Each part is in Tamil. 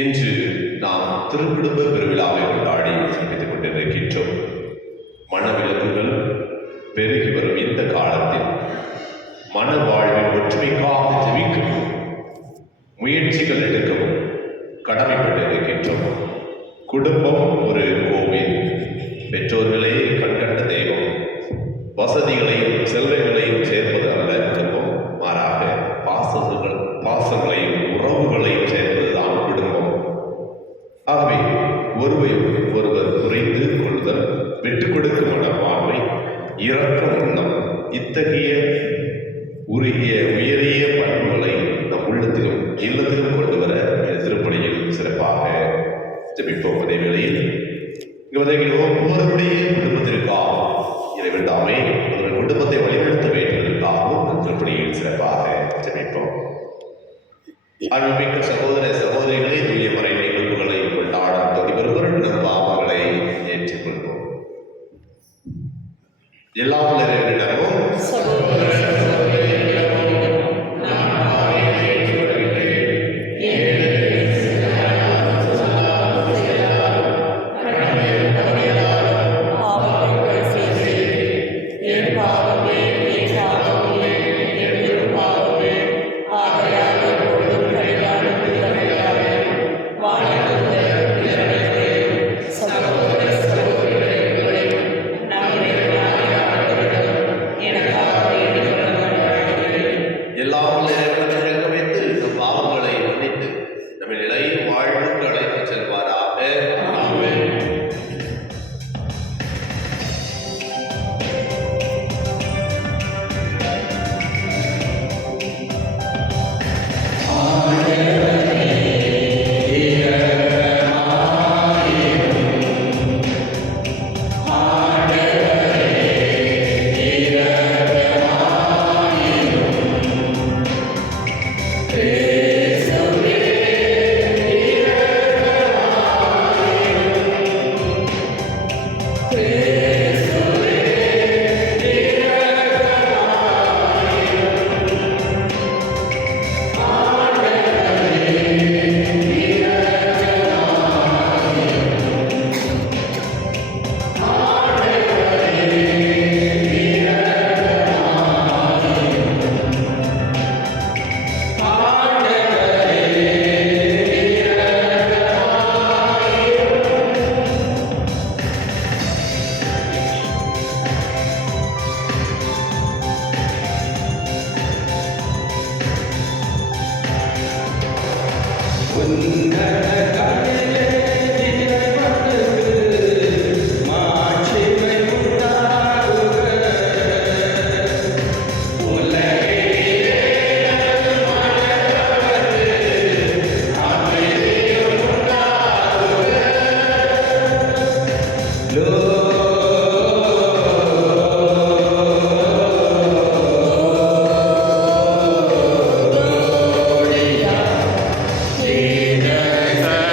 இன்று நாம் திருக்குடும்ப பெருவிழாவை கொண்டாடி சிந்தித்துக் கொண்டிருக்கின்றோம். மனவிலக்குகள் பெருகி வரும் இந்த காலத்தில் மன வாழ்வின் ஒற்றுமைக்காக ஜெபிக்கவும் முயற்சிகள் எடுக்கவும் கடமைப்பட்டிருக்கின்றோம். குடும்பம் ஒரு கோவில், பெற்றோர்களே கண்கண்ட தெய்வம். வசதிகளையும் செல்வங்களையும் சேர்ப்பது அல்ல குடும்பம், மாறாக பாசங்களையும் உறவுகளையும் சேர்ப்பதுதான் குடும்பம். ஆகவே ஒருவர் குறைந்து கொள்ளுதல், விட்டுக் கொடுக்கும் மனப்பான்மை, இரக்கம் உள்ளம், இத்தகைய உயரிய பண்புகளை நம் உள்ளத்திலும் இல்லத்திலும் கொண்டு வர திருப்பணியில் சிறப்பாக ஜெபிப்போம். அதே வேளையில் ஒவ்வொருடைய குடும்பத்திற்காகவும் இறைவன் தாமே குடும்பத்தை வழிநடத்த வேண்டியதற்காகவும் திருப்பணியில் சிறப்பாக ஜெபிப்போம். அன்புமிக்க சகோதர சகோதரிகளே, தூய மறை நிகழ்வுகளை கொண்டாடும் தொழில் நம் பாவங்களை ஏற்றுக்கொள்வோம். எல்லாம் நிறைவேறவும் Yeah.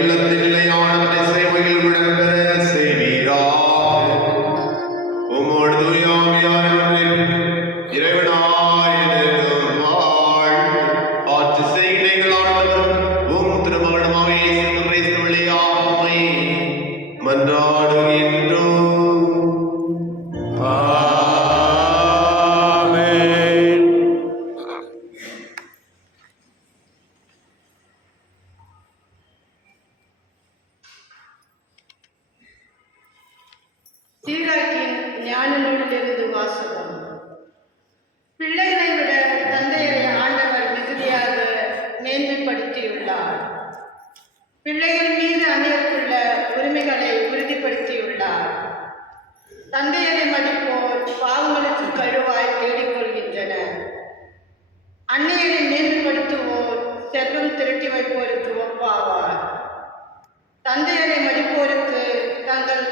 இல்லத்தில் நிலையான திசைமையில் விளம்பெற செய்வீராக. உம்மோடு தூய ஆவியானவரின் இறைவனாய் என்றென்றும் வாழ்ந்து ஆட்சி செய்கிறீர்கள் ஆண்டவர் உம் திருமகனுமாக இயேசு கிறிஸ்து வழியாக உம்மை மன்றாடுகின்றோம். சீராக்கியின் ஞான நூலிலிருந்து வாசகம். பிள்ளைகளை விட தந்தையரை ஆண்டவர் மிகுதியாக மேன்மைப்படுத்தியுள்ளார். பிள்ளைகள் மீது அணியக்குள்ள உரிமைகளை உறுதிப்படுத்தியுள்ளார். தந்தையரை மதிப்போர் பாவங்களுக்கு கழுவாய் தேடிக்கொள்கின்றனர். அன்னையரை மேன்மைப்படுத்துவோர் செல்வம் திரட்டி வைப்போருக்கு ஒப்பாவார். தந்தையரை மதிப்போருக்கு தங்கள்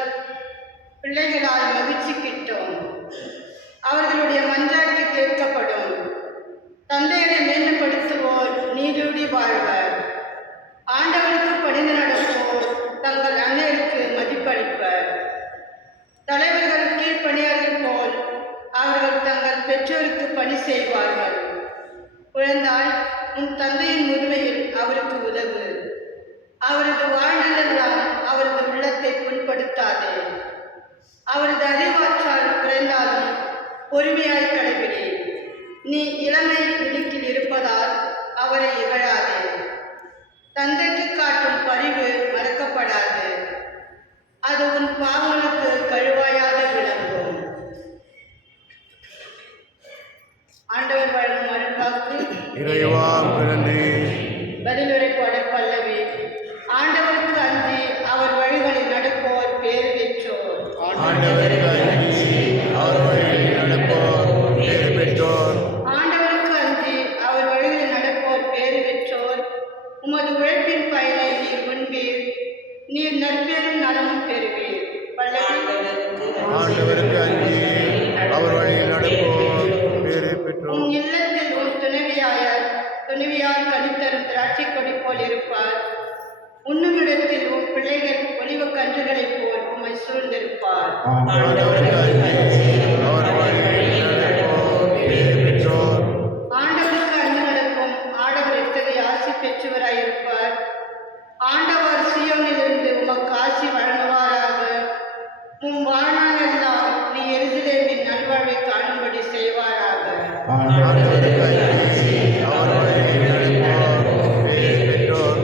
பிள்ளைகளால் மகிழ்ச்சி கிட்டும். அவர்களுடைய மன்றாட்டு கேட்கப்படும். தந்தையரை மேன்மைப்படுத்துவோர் நீடூடி வாழ்வர். ஆண்டவருக்கு பணிந்து நடப்போர் தங்கள் அன்னையருக்கு மதிப்பளிப்பர். தலைவர்கள் கீழ்ப்பணியாளர் போல் அவர்கள் தங்கள் பெற்றோருக்கு பணி செய்வார்கள். குழந்தாய், உன் தந்தையின் உரிமையில் அவருக்கு உதவு. அவரது வாழ்நிலைகளால் அவரது உள்ளத்தை புண்படுத்தாதே. அவரது அறிவாற்றால் குறைந்தாலும் பொறுமையாய் கடைபிடி. நீ இளமை விடுக்கில் இருப்பதால் அவரை இகழாதே. தந்தைக்கு காட்டும் பரிவு மறக்கப்படாது. அது உன் பாவங்களுக்கு கழுவாயாக விளங்கும். ஆண்டவர் வழங்கும் அருள்வாக்கு. பதிலுரை பாடல் பல்லவி. ஆண்டவருக்கு அஞ்சி அவர் வழிகளில் நடப்போர் பேறு பெற்றோர். ஆண்டவருக்கு அஞ்சி அவர் வழிகளில் நடப்போர் பேறு பெற்றோர். உமது உழைப்பின் பயனை நீர் உண்பீர். நீர் நற்பெரும் நலமும் பெறுவீர். ஆண்டவருக்கு அஞ்சி அவர் வழியில் நடப்போர் பேறு பெற்றோர். உன் இல்லத்தில் உன் துணைவியார் கனித்தரும் திராட்சை கொடி போல் இருப்பார். உண்ணுமிடத்தில் உன் பிள்ளைகள் ஒலிவ கன்றுகளைப் போல் உம்மை சூழ்ந்திருப்பார். ஆண்டவருக்கு அஞ்சி அவர் வழியில் நடப்போர் பேறு பெற்றோர். ஆண்டவருக்கு அஞ்சு நடக்கும் ஆடவர் எத்தகைய ஆசி பெற்றவராயிருப்பார். ஆண்டவர் சீயோனிலிருந்து உமக்கு ஆசி வழங்குவாராக. உம் வாழ்நாளெல்லாம் நீ எருசலேமின் நல்வாழ்வை காணும்படி செய்வாராக. ஆண்டவருக்கு அஞ்சி அவர் வழியில் நடப்போர் பேறு பெற்றோர்.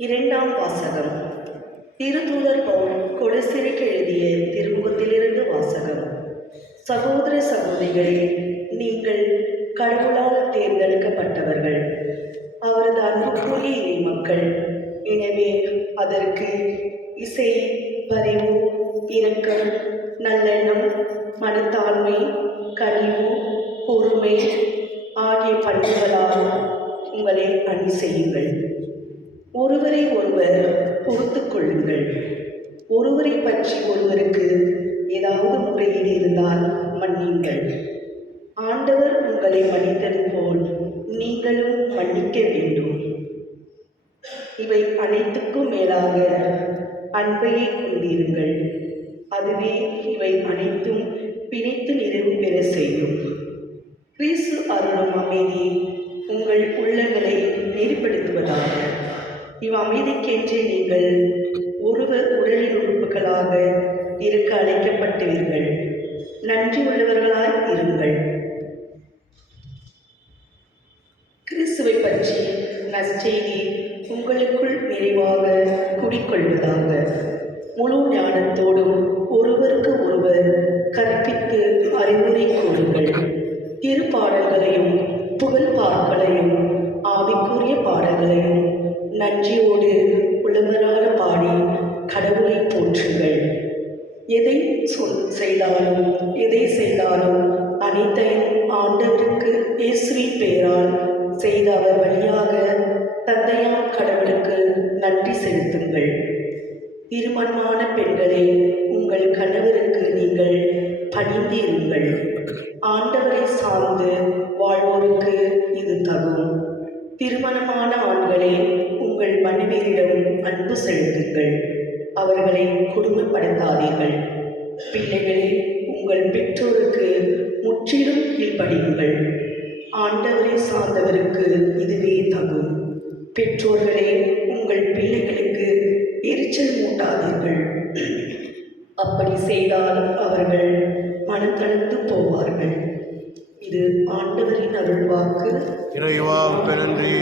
இரண்டாம் வாசகம். திருத்தூதர் பவுல் கொலோசியருக்கு எழுதிய திருமுகத்திலிருந்து வாசகம். சகோதர சகோதரிகளே, நீங்கள் கடவுளால் தேர்ந்தெடுக்கப்பட்டவர்கள், அவரது அன்புக்குரிய இறை மக்கள். எனவே அதற்கு இசை, பரிவு, இரக்கம், நல்லெண்ணம், மனத்தாழ்மை, கனிவு, பொறுமை ஆகிய பண்புகளால் உங்களை அணி செய்யுங்கள். ஒருவரை ஒருவர் பொறுத்து கொள்ளுங்கள். ஒருவரை பற்றி ஒருவருக்கு ஏதாவது முறையீடு இருந்தால் மன்னியுங்கள். ஆண்டவர் உங்களை மன்னித்தது போல் நீங்களும் மன்னிக்க வேண்டும். இவை அனைத்துக்கும் மேலாக அன்பையை கொண்டிருங்கள். அதுவே இவை அனைத்தும் பிணைத்து நிறைவு பெற செய்யும். கிறிஸ்து அருளும் அமைதி உங்கள் உள்ளங்களை நெறிப்படுத்துவதாக. இவ்வமைதிக்கென்றே நீங்கள் ஒருவர் உடலின் உறுப்புகளாக இருக்க அழைக்கப்பட்டீர்கள். நன்றி உள்ளவர்களாய் இருங்கள். கிறிஸ்துவை பற்றி நற்செய்தி உங்களுக்குள் நிறைவாக குடிக்கொள்வதாக. முழு ஞானத்தோடும் ஒருவருக்கு ஒருவர் கற்பித்து அறிவுரை கூறுங்கள். திருப்பாடல்களையும் புகழ்பாக்களையும் ஆவிக்குரிய பாடல்களையும் நன்றியோடு உளமராக பாடி கடவுளை போற்றுங்கள். எதை செய்தாலும் அனைத்தையும் ஆண்டவருக்கு இயேசுவின் பெயரால் செய்த அவர் வழியாக தந்தையாம் கடவுளுக்கு நன்றி செலுத்துங்கள். திருமணமான பெண்களே, உங்கள் கணவருக்கு நீங்கள் பணிந்து இருங்கள். ஆண்டவரை சார்ந்து வாழ்வோருக்கு இது தகும். திருமணமான ஆண்களே, உங்கள் மனைவியரிடம் அன்பு செலுத்துங்கள். அவர்களை கொடுமைப்படுத்தாதீர்கள். பிள்ளைகளே, உங்கள் பெற்றோருக்கு முற்றிலும் கீழ்ப்படியுங்கள். ஆண்டவரை சார்ந்தவருக்கு இதுவே தகும். பெற்றோர்களே, உங்கள் பிள்ளைகளுக்கு எரிச்சல் மூட்டாதீர்கள். அப்படி செய்தால் அவர்கள் மனம் தளர்ந்து போவார்கள். இது ஆண்டவரின் அருள்வாக்கு. இறைவா நன்றி.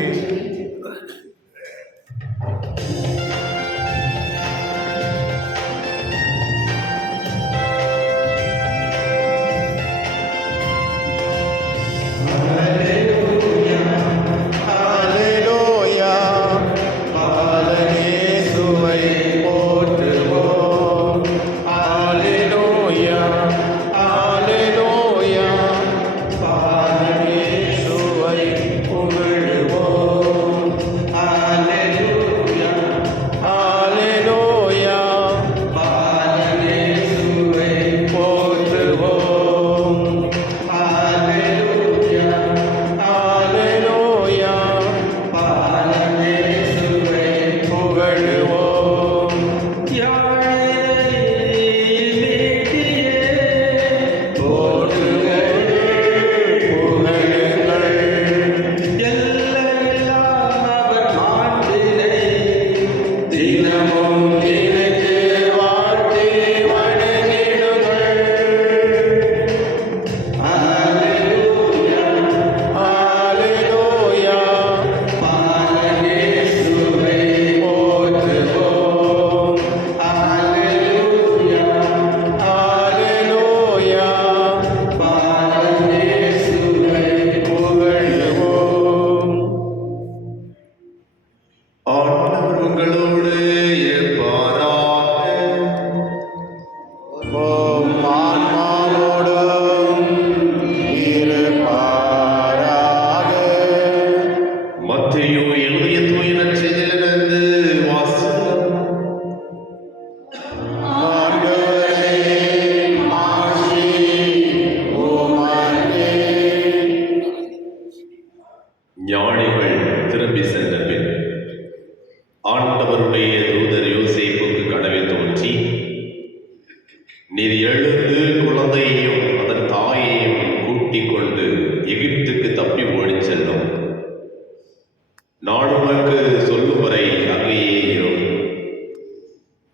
ஞானிகள் திரும்பி சென்ற பின் ஆண்டவருடைய தூதர் யோசேப்புக்கு கனவில் தோன்றி, நீர் எழுந்து குழந்தையையும் அதன் தாயையும் கூட்டிக் கொண்டு எகிப்துக்கு தப்பி ஓடிச் செல்லும். நான் உனக்கு சொல்லும் வரை அங்கேயே இரும்.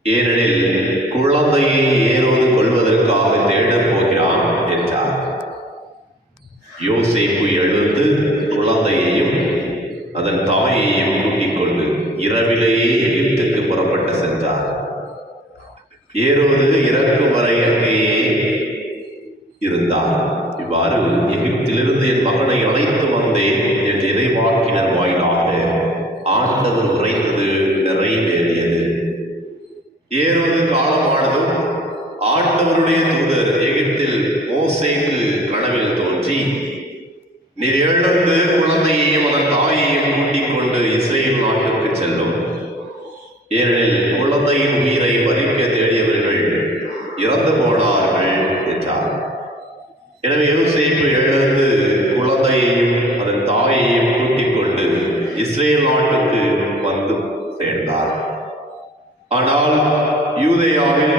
ஏனெனில் குழந்தையை ஏரோது கொள்வதற்காக தேடப் போகிறான் என்றார். யோசேப்பு எழுந்து குழந்தையையும் அதன் தாயையும் கூட்டிக் கொண்டு இரவிலேயே எகிப்துக்கு புறப்பட்டு சென்றார். ஏரோது இறக்கும் வரை அங்கேயே இருந்தார். இவ்வாறு எகிப்திலிருந்து என் மகனை அழைத்து வந்தேன் என்று இறைவாக்கினர் வாயிலாக ஆண்டவர் உரைத்தது நிறைவேறியது. ஏரோது காலமானதும் ஆண்டவருடைய தூதர் எகிப்தில் மோசேக்கு கனவில் தோன்றி, நீர் எழுந்து குழந்தையையும் அதன் தாயையும் கூட்டிக் கொண்டு இஸ்ரேல் நாட்டுக்கு செல்லும். ஏனெனில் குழந்தையின் உயிரை பறிக்க தேடியவர்கள் இறந்து போனார்கள் என்றார். எனவே யோசேப்பு எழுந்து குழந்தையையும் அதன் தாயையும் கூட்டிக் கொண்டு இஸ்ரேல் நாட்டுக்கு வந்து சேர்ந்தார். ஆனால் யூதேயாவில்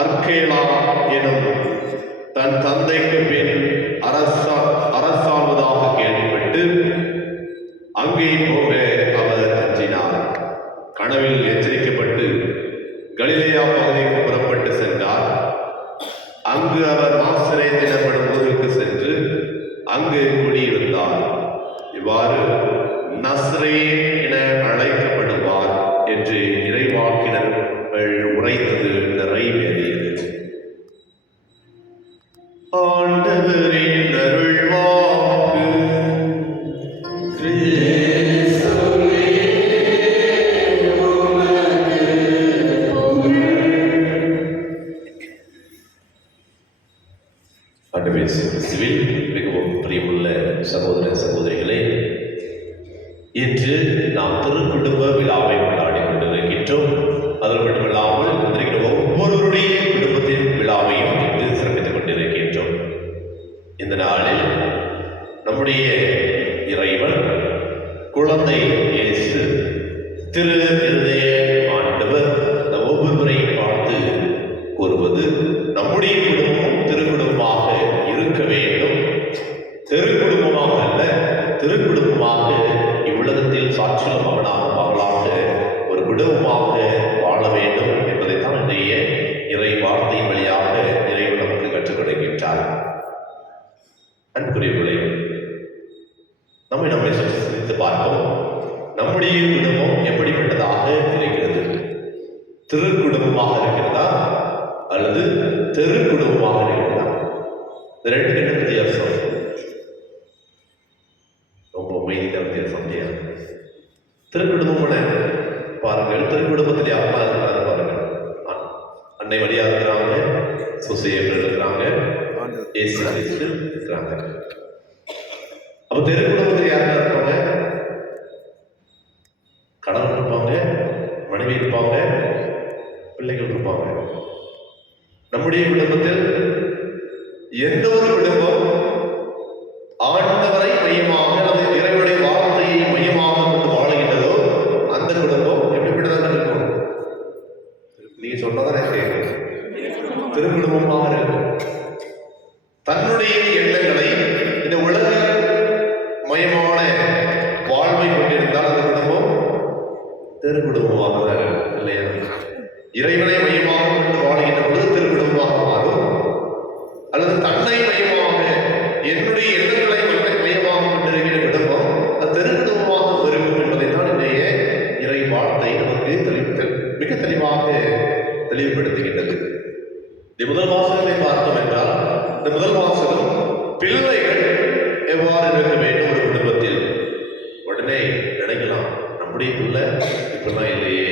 அர்கேலா எனும் தன் தந்தைக்கு பின் அரசாள்வதாக கேள்விப்பட்டு அங்கே போக அவர் அஞ்சினார். கனவில் எச்சரிக்கப்பட்டு கலிலேயா பகுதிக்கு புறப்பட்டு சென்றார். அங்கு அவர் நாசரேத் எனப்படும் ஊருக்கு சென்று அங்கு குடியிருந்தார். இவ்வாறு நஸ்ரேன் என அழைக்கப்படுவார் என்று இறைவாக்கினர்கள் உரைத்தது நிறைவேறியது. ஆண்டவரின் அருள்வாக்கு. கிறிஸ்துவே நாம் திருக்குடும்ப விழாவை கொண்டாடி கொண்டிருக்கின்றோம். அது மட்டுமல்லாமல் இன்றைக்கு ஒவ்வொருவருடைய குடும்பத்தின் விழாவையும் இன்று சிறப்பித்துக் கொண்டிருக்கின்றோம். இந்த நாளில் நம்முடைய இறைவன் குழந்தை இயேசு திரு இருதய ஆண்டவர் நம் ஒவ்வொருவரையும் பார்த்து கூறுவது, நம்முடைய குடும்பம் திருக்குடும்பமாக இருக்க வேண்டும். திருக்குடும்பமாக அல்ல, திருக்குடும்பமாக இவ்வுலகத்தில் சாட்சிய மகளாக ஒரு குடும்பமாக வாழ வேண்டும் என்பதைத்தான் இன்றைய இறை வார்த்தையின் வழியாக இறைவன் நமக்கு கற்றுக் கொடுக்கின்றார். அன்புக்குரியவர்களே, நம்மை சிந்தித்து பார்ப்போம். நம்முடைய குடும்பம் எப்படிப்பட்டதாக இருக்கிறது? திருக்குடும்பமாக இருக்கிறதா அல்லது தெரு குடும்பமாக இருக்கிறதா? இந்த ரெண்டு என்ன வித்தியாசம்? ரொம்ப அமைதியான வித்தியாசம் இல்லையா? திருக்குடும்பம் பாருங்கள், திருக்குடும்பத்தில் யாரெல்லாம் இருக்கிறாங்க பாருங்கள். அன்னை வழியா இருக்கிறாங்க, சுசையர்கள் இருக்கிறாங்க, இயேசு கிறிஸ்து இருக்கிறாங்க. அப்ப தெரு குடும்பத்தில் யாரெல்லாம் இருப்பாங்க? கணவன் இருப்பாங்க, மனைவி இருப்பாங்க, பிள்ளைகள் இருப்பாங்க. நம்முடைய குடும்பத்தில் எந்த ஒரு குடும்பம் ஆண்டவரை மையமாக அல்லது இறைவனுடைய வார்த்தையை மையமாக கொண்டு வாழ்கின்றதோ அந்த குடும்பம் எப்படிப்பட்டதாக இருக்கும்? நீங்க சொன்னதானே திருக்குடும்பமாக இருக்கும். தன்னுடைய எண்ணங்களை இந்த உலக மயமான வாழ்வை கொண்டிருந்தால் அந்த குடும்பம் திருக்குடும்பமாக இல்லையா? இறைவனை மையமாக கொண்டு வாழ்கின்ற பொழுது திருக்குடும்பமாக மாறும். அல்லது தன்னை மையமாக என்னுடைய எண்ணங்களை மையமாக கொண்டிருக்கிற குடும்பம் அது திருக்குடும்பமாக இருக்கும் என்பதைத்தான் இன்றைய இறை வார்த்தை நமக்கு மிக தெளிவாக தெளிவுபடுத்துகின்றது. இந்த முதல் வாசகத்தை பார்த்தோம் என்றால், இந்த முதல் வாசகம் பிள்ளைகள் எவ்வாறு இருக்க வேண்டும் ஒரு குடும்பத்தில். உடனே நினைக்கலாம், நம்முடைய பிள்ளை இப்பெல்லாம் இல்லையே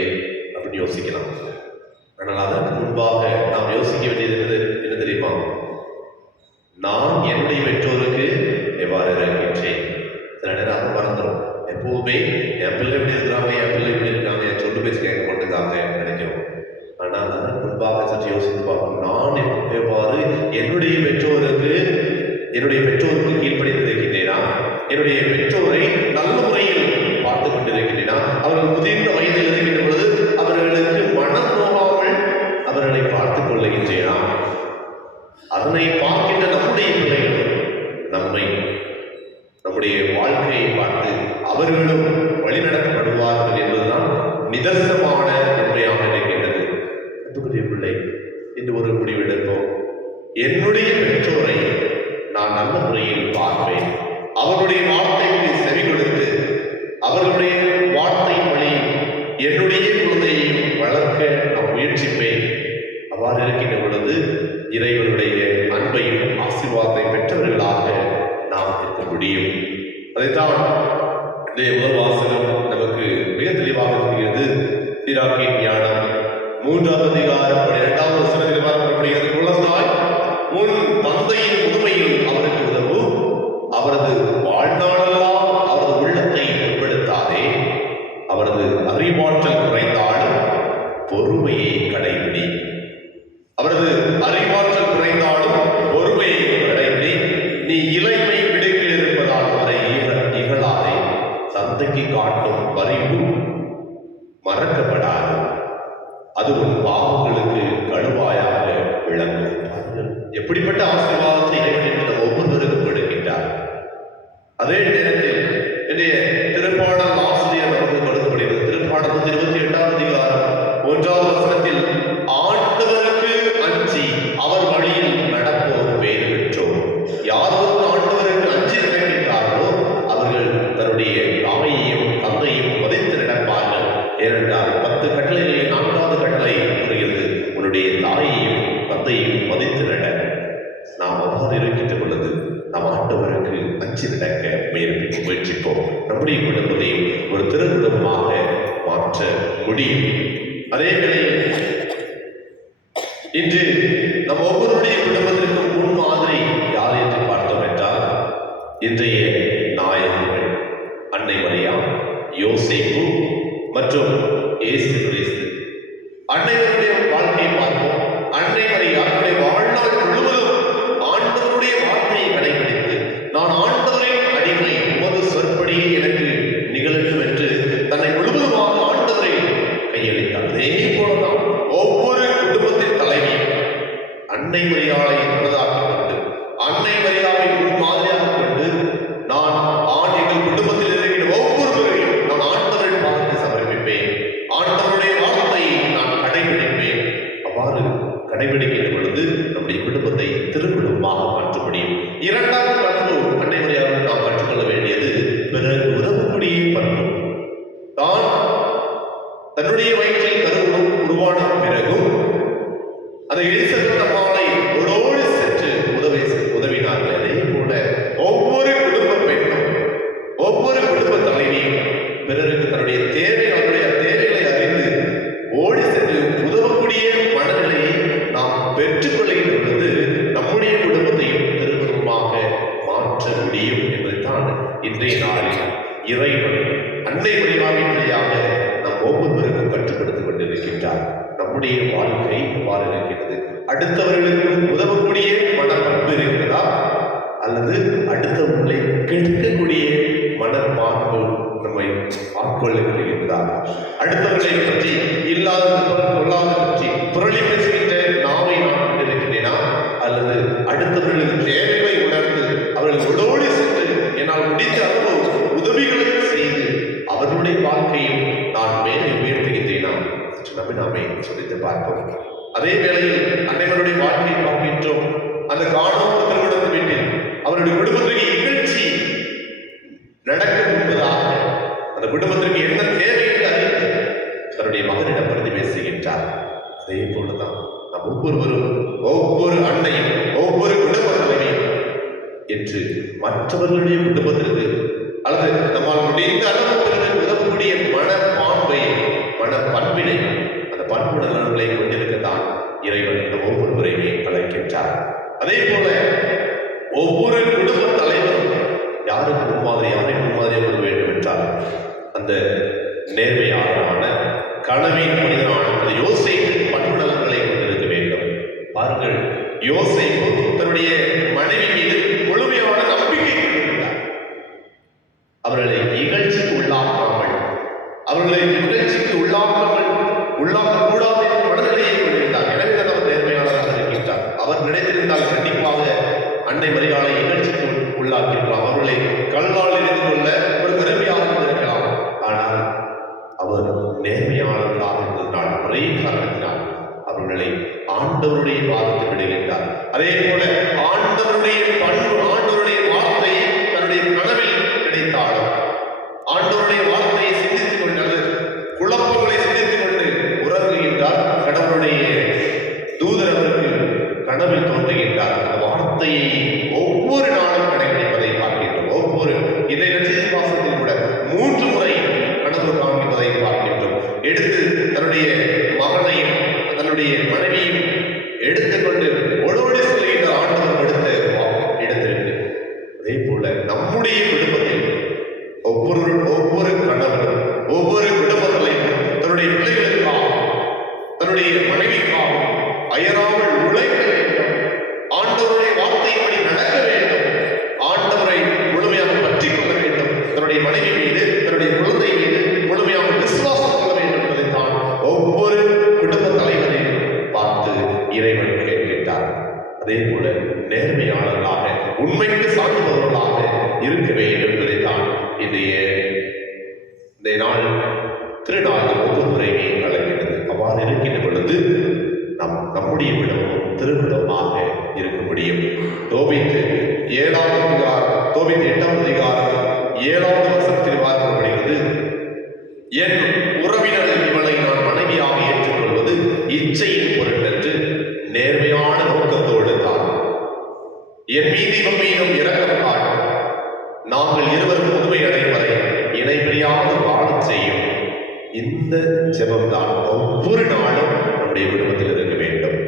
அப்படின்னு யோசிக்கலாம். ஆனால் அதற்கு முன்பாக நாம் யோசிக்க வேண்டியது என்ன தெரியுமா? நான் என்னுடைய பெற்றோருக்கு எவ்வாறு இருக்கின்றேன். சில நேரம் அதை மறந்துடும். எப்பவுமே என் பிள்ளை எப்படி இருக்கிறாங்க, என் பிள்ளை எப்படி இருக்காங்க, என் சொல்லு பேச்சு கேட்க மாட்டேங்காங்க நினைக்கிறோம். ஆனால் அதற்கு முன்பாக சற்று யோசித்து பார்க்கணும். நான் எவ்வாறு என்னுடைய பெற்றோருக்கு கீழ்ப்படிந்து இருக்கின்றேனா? என்னுடைய பெற்றோரை நல்ல முறையில் பார்த்து கொண்டிருக்கின்றேனா? அவர்கள் முதிர்ந்த வயதில் இருக்கின்ற பொழுது அவர்களுக்கு மனம் நோகாமல் அவர்களை பார்த்துக் கொள்ளுகின்றேனா? அதனை பார்க்கின்ற நம்முடைய பிள்ளைகள் நம்முடைய வாழ்க்கையை பார்த்து அவர்களும் வழிநடத்தப்படுவார்கள் என்பதுதான் நிதர்சனமான உண்மையாக இருக்கின்றது. அன்புக்குரிய பிள்ளை, இன்று ஒரு முடிவெடுப்போம். என்னுடைய பெற்றோரை நான் நல்ல முறையில் பார்ப்பேன். அவருடைய வார்த்தைக்கு செவி கொடுத்து அவர்களுடைய வார்த்தை வழி என்னுடைய குழந்தையையும் வளர்க்க நான் முயற்சிப்பேன். அவ்வாறு இருக்கின்ற பொழுது இறைவனுடைய அன்பையும் ஆசீர்வாதத்தை பெற்றவர்களாக நாம் இருக்க முடியும். அதைத்தான் இந்த முதல் வாசகம் நமக்கு மிக தெளிவாக இருக்கிறது. சீராக்கின் ஞானம் 3ஆம் அதிகாரம் 12ஆம் வசனத்தில் பார்க்கப்படுகிறது. குழந்தாய், உன் தந்தையின் முதுமையில் அவருக்கு உதவும், அவரது வாழ்நாளெல்லாம் அவரது உள்ளத்தை உட்படுத்தாதே. அவரது அறிவாற்றல் குறைந்தாலும் பொறுமையை கடைபிடி. அவரது அறிவாற்றல் குறைந்தாலும் பொறுமையை கடைபிடி. நீ இளைமை விடுக்கில் இருப்பதால் அவரை இகழாதே. தந்தைக்கு காட்டும் பரிவு மறக்கப்படாது. அது உன் பாவங்களுக்கு கழுவாயாக விளங்கும். எப்படிப்பட்ட ஆசீர்வாதத்தை இறைவன் என்று ஒவ்வொருவருக்கும் கொடுக்கின்றார். அதே நேரத்தில் என்னுடைய திருப்பாடல் ஆசிரியர் நமக்கு கொடுக்கப்படுகிறது. திருப்பாடல் 28ஆம் அதிகாரம் 1ஆம் வசனத்தில், ஆண்டவருக்கு அஞ்சி அவர் வழியில் நடப்போர் பேர் பெற்றோர். யாரும் ஆண்டவருக்கு அஞ்சி நடக்கின்றார்களோ அவர்கள் தன்னுடைய தாயையும் தந்தையும் மதித்து நடப்பார்கள். ஏனென்றால் 10 கட்டளைகளில் 4வது கட்டளை கூறுகிறது, உன்னுடைய தாயையும் தந்தையும் மதித்து நட. நாம் அவ்வாறு இருக்கின்ற பொழுது நாம் ஆண்டவருக்கு அஞ்சி நடக்க முயற்சிப்போம். நம்முடைய குடும்பத்தையும் ஒரு திருக்குடும்பமாக மாற்ற முடியும். அதே வேளையில் இன்று நம் ஒவ்வொருடைய குடும்பத்திற்கும் முன்மாதிரி யார் என்று பார்த்தோம் என்றால், இன்றைய நாயகர்கள் அன்னை மரியா, யோசேப்பு, மற்றும் இயேசு கிறிஸ்து. அன்னைவருடைய வாழ்க்கையை பார்ப்போம். அன்னை மரியாளுடைய வாழ்நாள் முழுவதும் ஆண்டவருடைய வார்த்தையை கடைபிடித்து, நான் ஆண்டவரின் அடிமை, உமது சொற்படியே எனக்கு நிகழட்டும் என்று தன்னை முழுவதுமாக ஆண்டவரை கையளித்தார். அதே போலதான் ஒவ்வொரு குடும்பத்தின் தலைவியும் அன்னை மரியாளை தனதாக்கிக் கொண்டு, அன்னை மரியாவை முன்மாதிரியாக கொண்டு, நான் எங்கள் குடும்பத்தில் இருக்கிற ஒவ்வொருவரையும் நான் ஆண்டவரின் பாதத்தை சமர்ப்பிப்பேன், ஆண்டவருடைய வார்த்தையை நான் கடைபிடிப்பேன். அவ்வாறு கடைபிடிக்கின்ற பொழுது நம்முடைய குடும்பத்தை திருக்குடும்பமாக மாற்ற முடியும். இரண்டாவது பண்பு அன்னை மரியாதை நாம் கற்றுக்கொள்ள வேண்டியது பிறகு உதவக்கூடிய பண்பு. தான் தன்னுடைய வயிற்றில் கரு உருவான பிறகும் அந்த எலிசபெத் அம்மாளை ஓடோடு சென்று உதவினார்கள். அதே போல ஒவ்வொரு குடும்ப பெண்ணும், ஒவ்வொரு குடும்ப தலைவியும் பிறருக்கு தன்னுடைய தேவைகளை அறிந்து ஓடி சென்று உதவக்கூடிய மனநிலையை நாம் பெற்றுக்கொள்கின்ற பொழுது நம்முடைய குடும்பத்தையும் திருக்குடும்பமாக மாற்ற முடியும் என்பதுதான் இன்றைய நாளில் இறைவன் அன்னை மரியாதையின் வழியாக நம் ஒவ்வொருவருக்கும் கற்றுக் கொடுத்துக் கொண்டிருக்கின்றார். நம்முடைய வாழ்க்கை எவ்வாறு இருக்கிறது? அடுத்தவர்களுக்கு உதவக்கூடிய மனப்பண்பு இருக்கிறதா, அல்லது அடுத்தவர்களை கெடுக்கக்கூடிய மனப்பான்பு நம்மை ஆட்கொள்ளுகிறதா? அடுத்தவர்களை பற்றி பொல்லாத பற்றி புரளி பேசுகின்ற நாவை நான் கொண்டிருக்கிறேனா, அல்லது அடுத்தவர்களுக்கு தேவைகளை உணர்ந்து அவர்களோடு சென்று என்னால் முடிந்த அளவு உதவிகளை செய்து அவர்களுடைய வாழ்க்கையும் நான் மேலே உயர்த்துகின்றேனா என்று நாமே சொல்லித்து பார்ப்போம். அதே வேளையில் அன்னைவருடைய வாழ்க்கையை பார்க்கின்றோம். அந்த காணாமல் திருமணத்து வீட்டில் அவருடைய குடும்பத்திற்கு நிகழ்ச்சி நடக்க முன்பதாக அந்த குடும்பத்திற்கு என்ன தேவை என்று அறிந்து தன்னுடைய மகனிடம் பிரதி பேசுகின்றார். அதே போலதான் நாம் ஒவ்வொருவரும், ஒவ்வொரு அன்னையும், ஒவ்வொரு குடும்ப தலைமையும் என்று மற்றவர்களுடைய குடும்பத்திற்கு அல்லது நம்மால் முடிந்த அளவு உதவக்கூடிய மனப்பான்பை, மனப்பண்பினை, அந்த பண்பு நலன்களை கொண்டிருக்கத்தான் இறைவன் ஒவ்வொருவரையுமே அழைக்கின்றார். அதே போல ஒவ்வொரு குடும்ப தலைவரும் யாருக்கு முன்மாதிரியாக கொள்ள வேண்டும் என்றால் அந்த நேர்மையாளரான கனவின் மனிதனான அந்த யோசேப்பு பண்பு நலன்களை கொண்டிருக்க வேண்டும். பாருங்கள், யோசேப்பு தன்னுடைய மனைவி மீது முழுமையான நம்பிக்கை கொண்டிருந்தார். அவர்களை இகழ்ச்சிக்கு உள்ளாக்காமல், அவர்களை நிகழ்ச்சிக்கு உள்ளாக்கக்கூடாது என்ற மனநிலையை கொண்டிருந்தார். எனவே தான் அவர் நேர்மையாளராக இருக்கின்றார். அவர் நினைத்திருந்தால் கண்டிப்பாக அன்னை மரியாதை இகழ்ச்சிக்கு உள்ளாக்கியிருக்கலாம், அவர்களை கல்லால் எரிந்து கொள்ள ஒரு திறமையாக இருந்திருக்கலாம். ஆனால் அவர் நேர்மையாளர்களாக இருந்ததனால், ஒரே காரணத்தினால் அவர்களை ஆண்டவருடைய வாதத்தை விடுகின்றார். அதே போல ஆண்டவருடைய பண்பு, ஆண்டவருடைய வார்த்தையை தன்னுடைய கனவில் கிடைத்தாலும் ஆண்டவருடைய வார்த்தையை சிந்தித்துக் கொண்டு, குழப்பங்களை சிந்தித்துக் கொண்டு உறங்குகின்றார். கடவுளுடைய தூதர் அவருக்கு கனவில் தோன்றுகின்றார். அந்த வார்த்தையை ஒவ்வொரு நாளும் கடைபிடிப்பதை பார்க்கின்றோம். ஒவ்வொரு இதை நட்சத்திர வாசத்தில் கூட 3 முறை கனவு காண்பிப்பதை பார்க்கின்றோம். எடுத்து தன்னுடைய மகனையும் தன்னுடைய மனைவியும் எடுத்துக்கொண்டு ஓடோடி செல்கின்ற ஆண்டவர் எடுத்த இடத்திற்கு. அதே போல நம்முடைய குடும்பத்தில் ஒவ்வொரு கணவரும், ஒவ்வொரு குடும்பங்களையும் தன்னுடைய பிள்ளைகளுக்காகவும் தன்னுடைய மனைவிக்காகவும் அயராமல் உழைக்க வேண்டும். ஆண்டவருடைய வார்த்தையின்படி நடக்க வேண்டும். ஆண்டவரை முழுமையாக பற்றிக் கொள்ள வேண்டும். தன்னுடைய மனைவி மீது, தன்னுடைய குழந்தை மீது முழுமையாக விசுவாசம் கொள்ள வேண்டும் என்பதைத்தான் ஒவ்வொரு குடும்ப தலைவரையும் பார்த்து இறைவன் கேட்கின்றார். அதே போல நேர்மையாளர்களாக, உண்மைக்கு சார்ந்தவர்களாக இருக்க வேண்டும் என்பதைத்தான் இந்த நாள் திருநாள் ஒவ்வொருவரையுமே அழைக்கின்றது. அவ்வாறு இருக்கின்ற பொழுது நம்முடைய குடும்பம் திருக்குடும்பமாக இருக்க முடியும். தோபித்து 7ஆம் அதிகாரம் 7வது வசனத்தில் பார்க்கப்படுகிறது, என் உறவினர் இவளை நான் மனைவியாக ஏற்றுக்கொள்வது இச்சையின் பொருட்டென்று நேர்மையான நோக்கத்தோடு தான். என் மீது இவன் மீதும் இரக்கம் காட்டும். நாங்கள் இருவரும் முதுமை அடையும் வரை இணைபிரியாத வாழச் செய்யும். இந்த ஜெபம்தான் ஒவ்வொரு நாளும் நம்முடைய குடும்பத்தில் இருக்க வேண்டும்.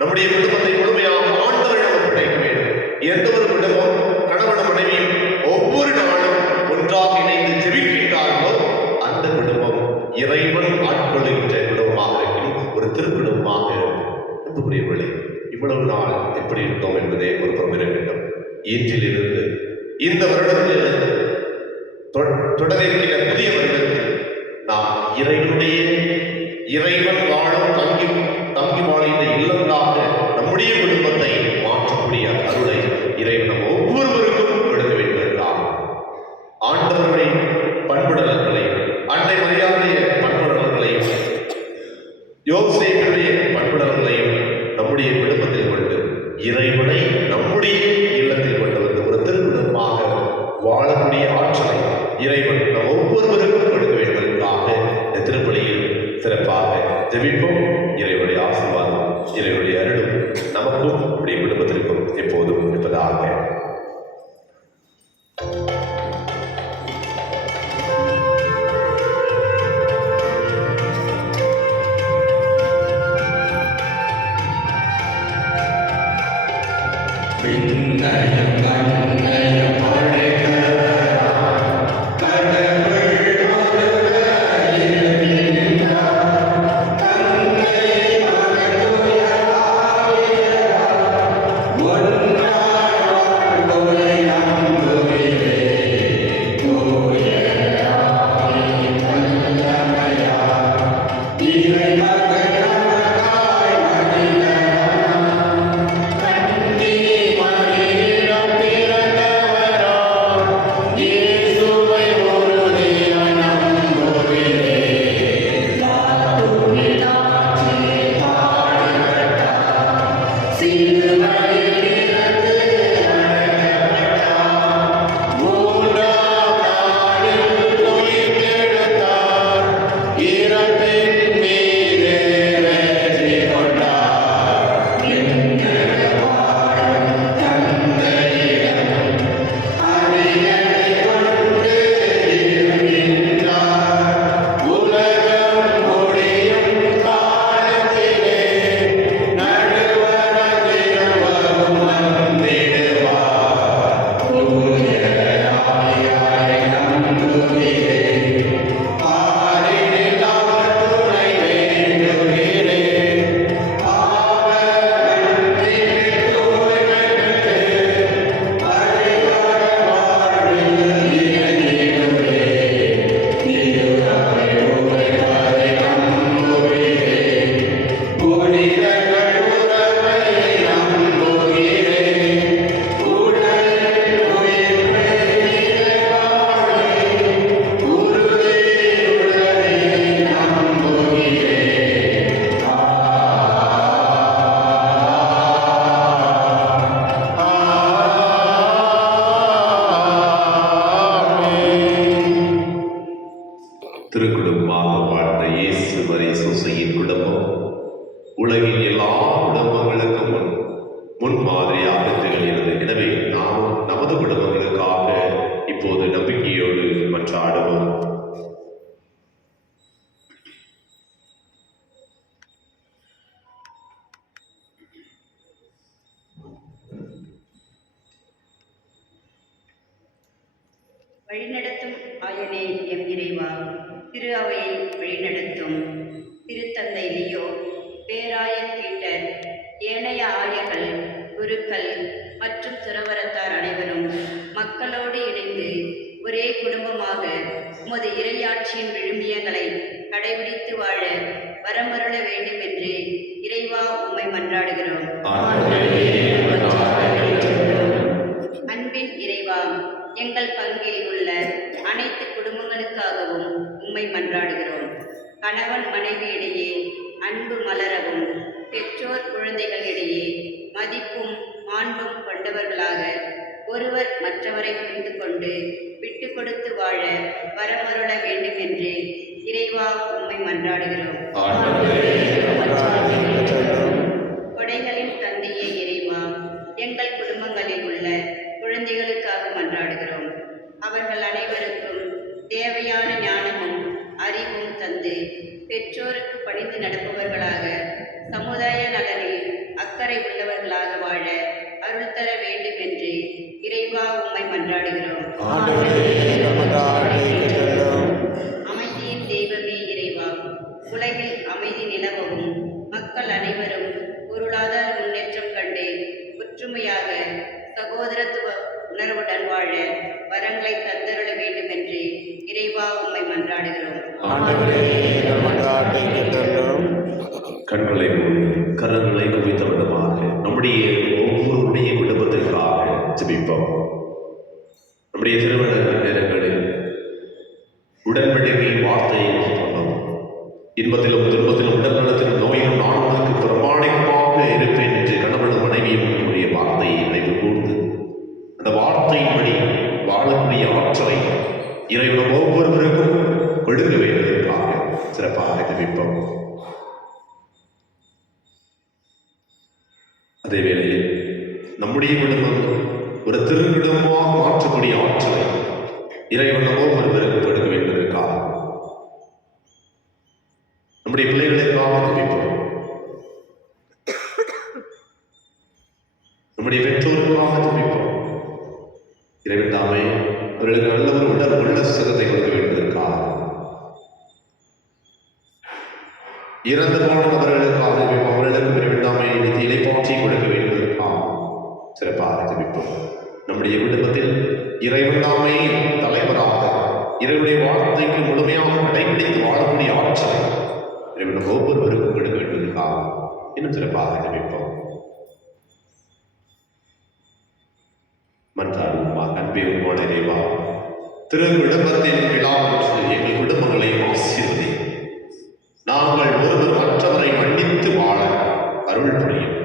நம்முடைய குடும்பத்தை முழுமையாக ஆண்டவரிடம் ஒப்படைக்க வேண்டும். எந்த ஒரு குடும்பம் கணவன் மனைவியும் ஒவ்வொரு நாளும் ஒன்றாக இணைந்து ஜெபிக்கின்றார்களோ அந்த குடும்பம் இறைவன் ஆட்கொள்கின்ற குடும்பமாக இருக்கும், ஒரு திருக்குடும்பமாக இருக்கும். அன்புக்குரியவர்களே, இவ்வளவு நாள் எப்படி இருந்தோம் என்பதே ஒரு புறம் இருக்கட்டும். இன்றிலிருந்து இந்த வருடத்திலிருந்து தொடர்கிற புதிய வருடத்தில் நாம் இறைவன் வாழும் தங்கி வாழ்கின்ற இல்லங்களாக நம்முடைய குடும்பத்தை மாற்றக்கூடிய அருளை இறைவன் நம் ஒவ்வொருவருக்கும் கொடுக்க வேண்டியிருக்கிறார். ஆண்டவருடைய பண்புடல்களையும் அன்னை மரியாதைய பண்புடல்களையும் யோசேப்புடைய பண்புடல்களையும் நம்முடைய குடும்பத்தில் கொண்டு இறைவனை நம்முடைய இல்லத்தில் கொண்டு வந்து ஒரு திருக்குடும்பமாக வாழக்கூடிய ஆற்றலை இறைவன் நம் ஒவ்வொருவருக்கும் கொடுக்க வேண்டியதற்காக இந்த திருப்பலியில் சிறப்பாக ஜெபிப்போம். இறைவனுடைய ஆசீர்வாதம், இறைவனுடைய அருளும் நமக்கும் நம்முடைய குடும்பத்திற்கும் எப்போதும் இருப்பதாக. திருக்குடும்பமாக வாழ்ந்த இயேசு மரி சூசையின் குடும்பம் உலகின் எல்லா குடும்பங்களுக்கும் முன்மாதிரியாக திகழ்கிறது. எனவே நாம் நமது குடும்பங்களுக்காக இப்போது நம்பிக்கையோடு மன்றாடுவோம். வழிநடத்தும் ஆயனே எம் இறைவா, திரு அவையை வழிநடத்தும் திருத்தந்தை லியோ, பேராயர் பீட்டர், ஏனைய ஆயர்கள், குருக்கள் மற்றும் துறவரத்தார் அனைவரும் மக்களோடு இணைந்து ஒரே குடும்பமாக உமது இறையாட்சியின் விழுமியங்களை கடைபிடித்து வாழ வரமருள வேண்டும் என்று இறைவா உம்மை மன்றாடுகிறோம். அன்பின் இறைவா, எங்கள் பங்கில் உள்ள அனைத்து குடும்பங்களுக்காகவும் உம்மை மன்றாடுகிறோம். கணவன் மனைவி இடையே அன்பு மலரவும், பெற்றோர் குழந்தைகளிடையே மதிப்பும் மாண்பும் கொண்டவர்களாக ஒருவர் மற்றவரை புரிந்து கொண்டு விட்டு கொடுத்து வாழ வரமருள வேண்டும் என்று இறைவா உம்மை மன்றாடுகிறோம். கொடைகளின் தந்தையே இறைவா, எங்கள் குடும்பங்களில் உள்ள குழந்தைகளுக்காக மன்றாடுகிறோம். அவர்கள் அனைவருக்கும் தேவையான ஞானமும் அறிவும் தந்து பெற்றோருக்கு பணிந்து நடப்பவர்களாக, சமுதாய நலனில் அக்கறை உள்ளவர்களாக வாழ அருள் தர வேண்டும் என்று இறைவா உம்மை மன்றாடுகிறோம். அமைதியின் தெய்வமே இறைவா, உலகில் அமைதி நிலவவும் மக்கள் அனைவரும் பொருளாதார முன்னேற்றம் கண்டு ஒற்றுமையாக சகோதரத்துவ உணர்வுடன் வாழ வரங்களை தந்தருள வேண்டும் என்று இறைவா உம்மை மன்றாடுகிறோம். ஆண்டவரே, எங்கள் மன்றாட்டை கேட்டருளும். கண்களை மூடி கரங்களை குவித்த விதமாக நம்முடைய ஒவ்வொருடைய குடும்பத்திற்காக ஜெபிப்போம். நம்முடைய திருமண நேரங்களில் உடன்படிக்கை வார்த்தையை சொன்னோம். இன்பத்திலும் துன்பத்திலும் உடல்நலத்திலும் நோயிலும் நான் உனக்கு பிரமாணிகமாக இருப்பேன் என்று கணவன் மனைவியும் என்னுடைய வார்த்தையை நினைவு கூர்ந்து அந்த வார்த்தையின்படி வாழக்கூடிய ஆற்றலை இறைவன் ஒவ்வொருவருக்கும் கொடுக்க வேண்டுவதற்காக சிறப்பாக ஜெபிப்போம். அதே வேளையில் நம்முடைய குடும்பம் ஒரு திருக்குடும்பமாக மாற்றக்கூடிய ஆற்றலை இறைவன் ஒவ்வொருவருக்கும் கொடுக்க வேண்டுவதற்காக நம்முடைய பிள்ளைகளுக்காக ஜெபிப்போம். நம்முடைய பெற்றோருக்காக ஜெபிப்போம். இறைவன் தாமே அவர்களுக்கு நல்ல ஒரு உடல் உள்ள சுகத்தை கொடுக்க வேண்டுவதற்காக இறந்து போன நபர்களுக்காக ஜெபிப்போம். அவர்களுக்கு இறைவன் தாமே நிதி இலைப்பாற்றி கொடுக்க வேண்டுவதற்காக சிறப்பாக ஜெபிப்போம். நம்முடைய குடும்பத்தில் இறைவன் தாமே தலைவராக இறைவனுடைய வார்த்தைக்கு முழுமையாக கடைபிடித்து வாழக்கூடிய ஆற்றலை இறைவன் ஒவ்வொருவருக்கும் கொடுக்க வேண்டுவதற்காக இன்னும் சிறப்பாக ஜெபிப்போம். மன்றாடுவோமாக. அன்பே உருவான இறைவா, திரு குடும்பத்தின் விழாவற்று எங்கள் குடும்பங்களை ஆசீர்வதி. நாங்கள் ஒருவர் மற்றவரை மன்னித்து வாழ அருள் புரியும்.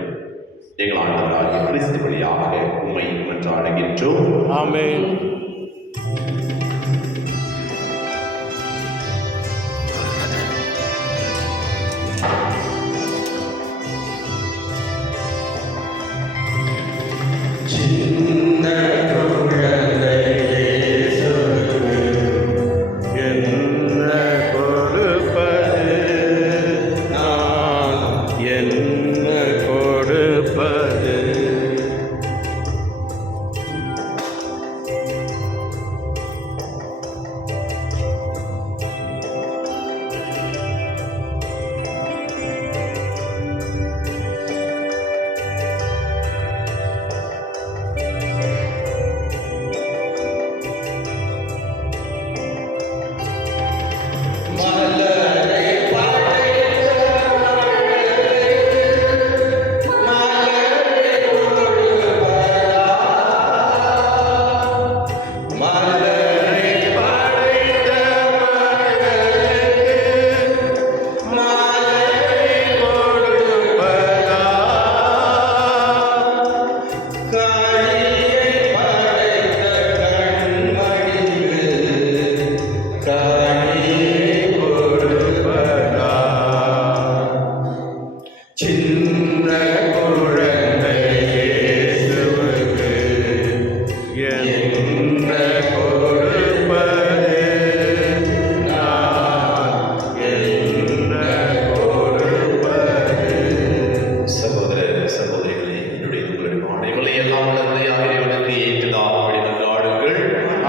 எங்கள் ஆண்டவராகிய கிறிஸ்து வழியாக உம்மை மன்றாடுகின்றோம். ஆமென்.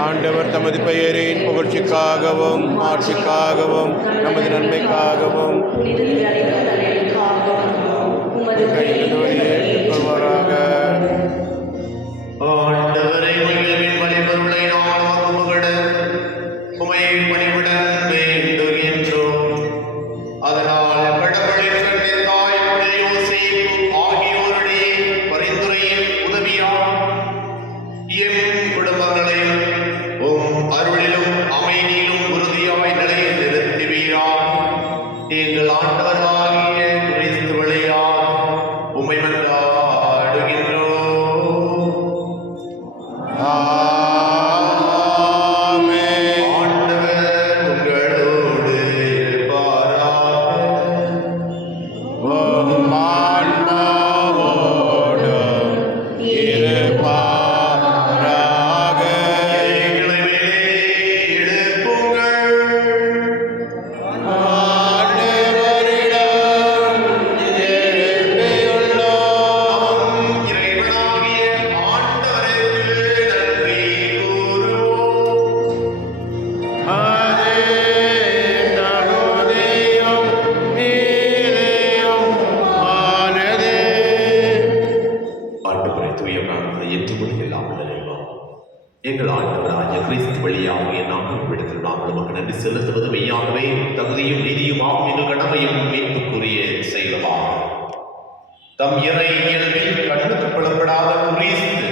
ஆண்டவர் தமது பெயரின் புகழ்ச்சிக்காகவும் ஆட்சிக்காகவும் நமது நன்மைக்காகவும் ஏற்றுக்கொள்வாராக. ஆண்டவரை மகிழ்வின் பணிபொருளை நாம் மகிழ்வுட உமையை பணிவிட வேண்டுகின்றோம். அதனால் கடவுளின் கண்ணின் தாய் யோசேப்பு ஆகியோருடைய பரிந்துரையின் உதவியால் எம் குடும்பங்களையும் அருளிலும் அமைதியிலும் உறுதியாய் நிலையில் நிறுத்துவீராக. எங்கள் ஆண்டவராகிய கிறிஸ்து வழியாக உம்மை மன்றாடுகின்றோம். ஆமென். ஆண்டவர் உங்களோடு இருப்பாராக. உம் ஆன்மாவோடும் இருப்பாராக. எங்களை மேலே எழுப்புங்கள். ஆண்டவரே, பக்தியும் நீதியுமாகும் எங்கள் கடமையும் மீட்புக்குரிய செயலுமாகும். தம் இறை இயல்பில் கண்ணுக்கு புலப்படாத கிறிஸ்து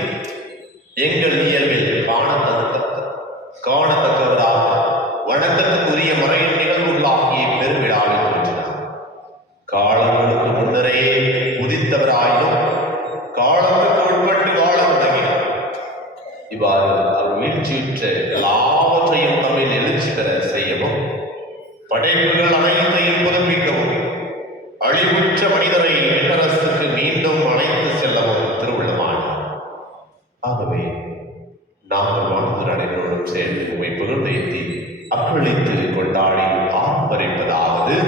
எங்கள் இயல்பில் காணத்தக்கவராக வணக்கத்துக்குரிய மறையின் நிகழ்வுகளாகிய பெருவிழாவில் தோன்றினார். காலங்களுக்கு முன்னரே உதித்தவராயினும் காலத்துக்கு உட்பட்டு வாழ தொடங்கினார். இவ்வாறு அவர் வீழ்ச்சியுற்ற எல்லாவற்றையும் தமிழ் எழுச்சி பெற செய்யவும், படைப்புகள் அனைத்தையும் புதுப்பிக்கவும், அழிவுற்ற மனிதரை விண்ணரசுக்கு மீண்டும் அழைத்து செல்லவும் திருவுள்ளமானார். ஆகவே நாங்கள் வாழ்ந்து நடைபெறும் சேர்ந்து உண்மை புகழ்ந்தேத்தி அக்களித்து கொண்டாடி ஆர்ப்பரிப்பதாவது.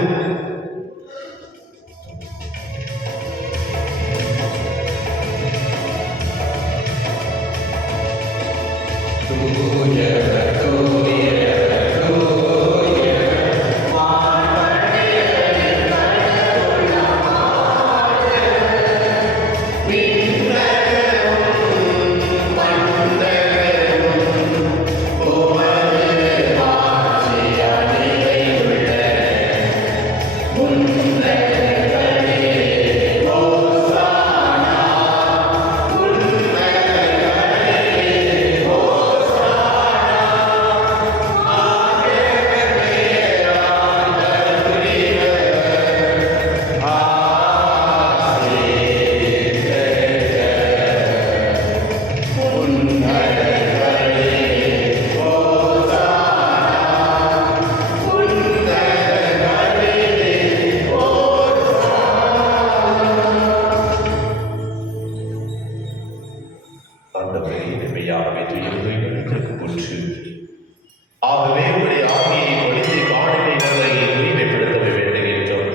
ஆகவே உடைய ஆவியை பொழிந்து காணிக்கைகளை தூய்மைப்படுத்த வேண்டும் என்றும்,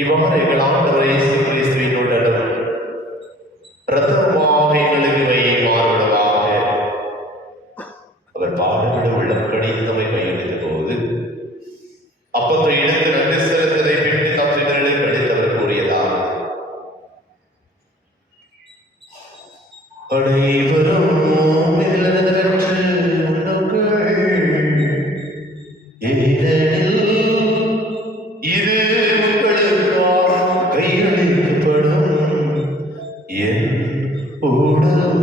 இவ்வாறு எங்கள் ஆண்டவர் இயேசு கிறிஸ்துவின் உடலும் இரத்தமுமாக எங்களுக்கு இவை மாறுபடுவாக. அவர் பாடுபட உள்ளம் கடிந்தவை கையெழுத்த போது அப்பத்தை எடுத்து நன்றி செலுத்ததை பின்பு தம் சிதறலுக்கு அளித்தவர் கூறியதாக: அனைவரும் இது உங்களுக்காக கையளிக்கப்படும் என் உடல்.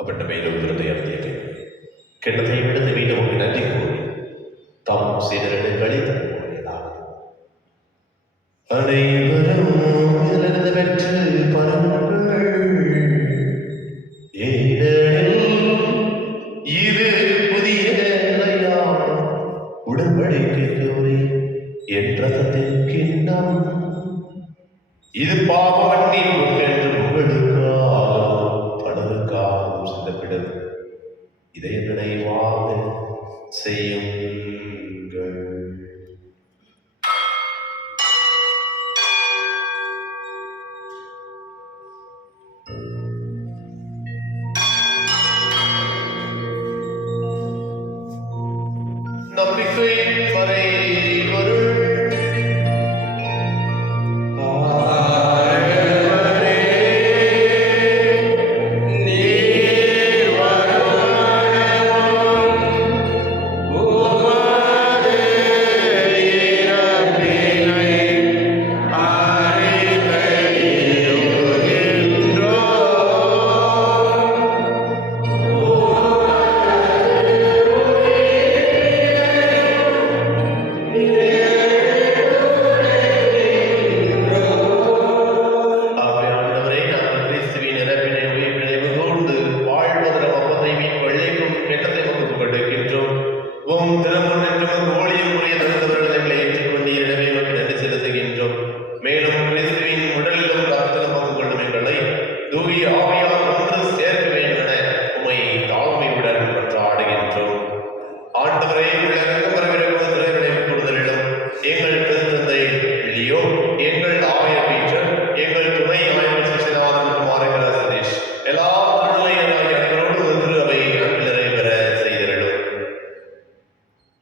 அப்பட்ட மேலும் விருதை அருந்தியது கிண்ணத்தை விடுத்து மீண்டும் ஒரு நன்றி கூறி தாம் செய்தவர்களை கழித்து கூறியதாவது: அனைவரும் இதிலிருந்து பெற்று பருங்கள், ஏனெனில் இது புதிய நிலையான உடன்படிக்கைக்குரிய என் இரத்தத்தின் கிண்ணம். இது பாவ மன்னிப்பு என்று உங்களுக்காகவும் பலருக்காகவும் சிந்தப்படும். இதை நினைவாக செய்யுங்கள். நம்பிக்கை வரை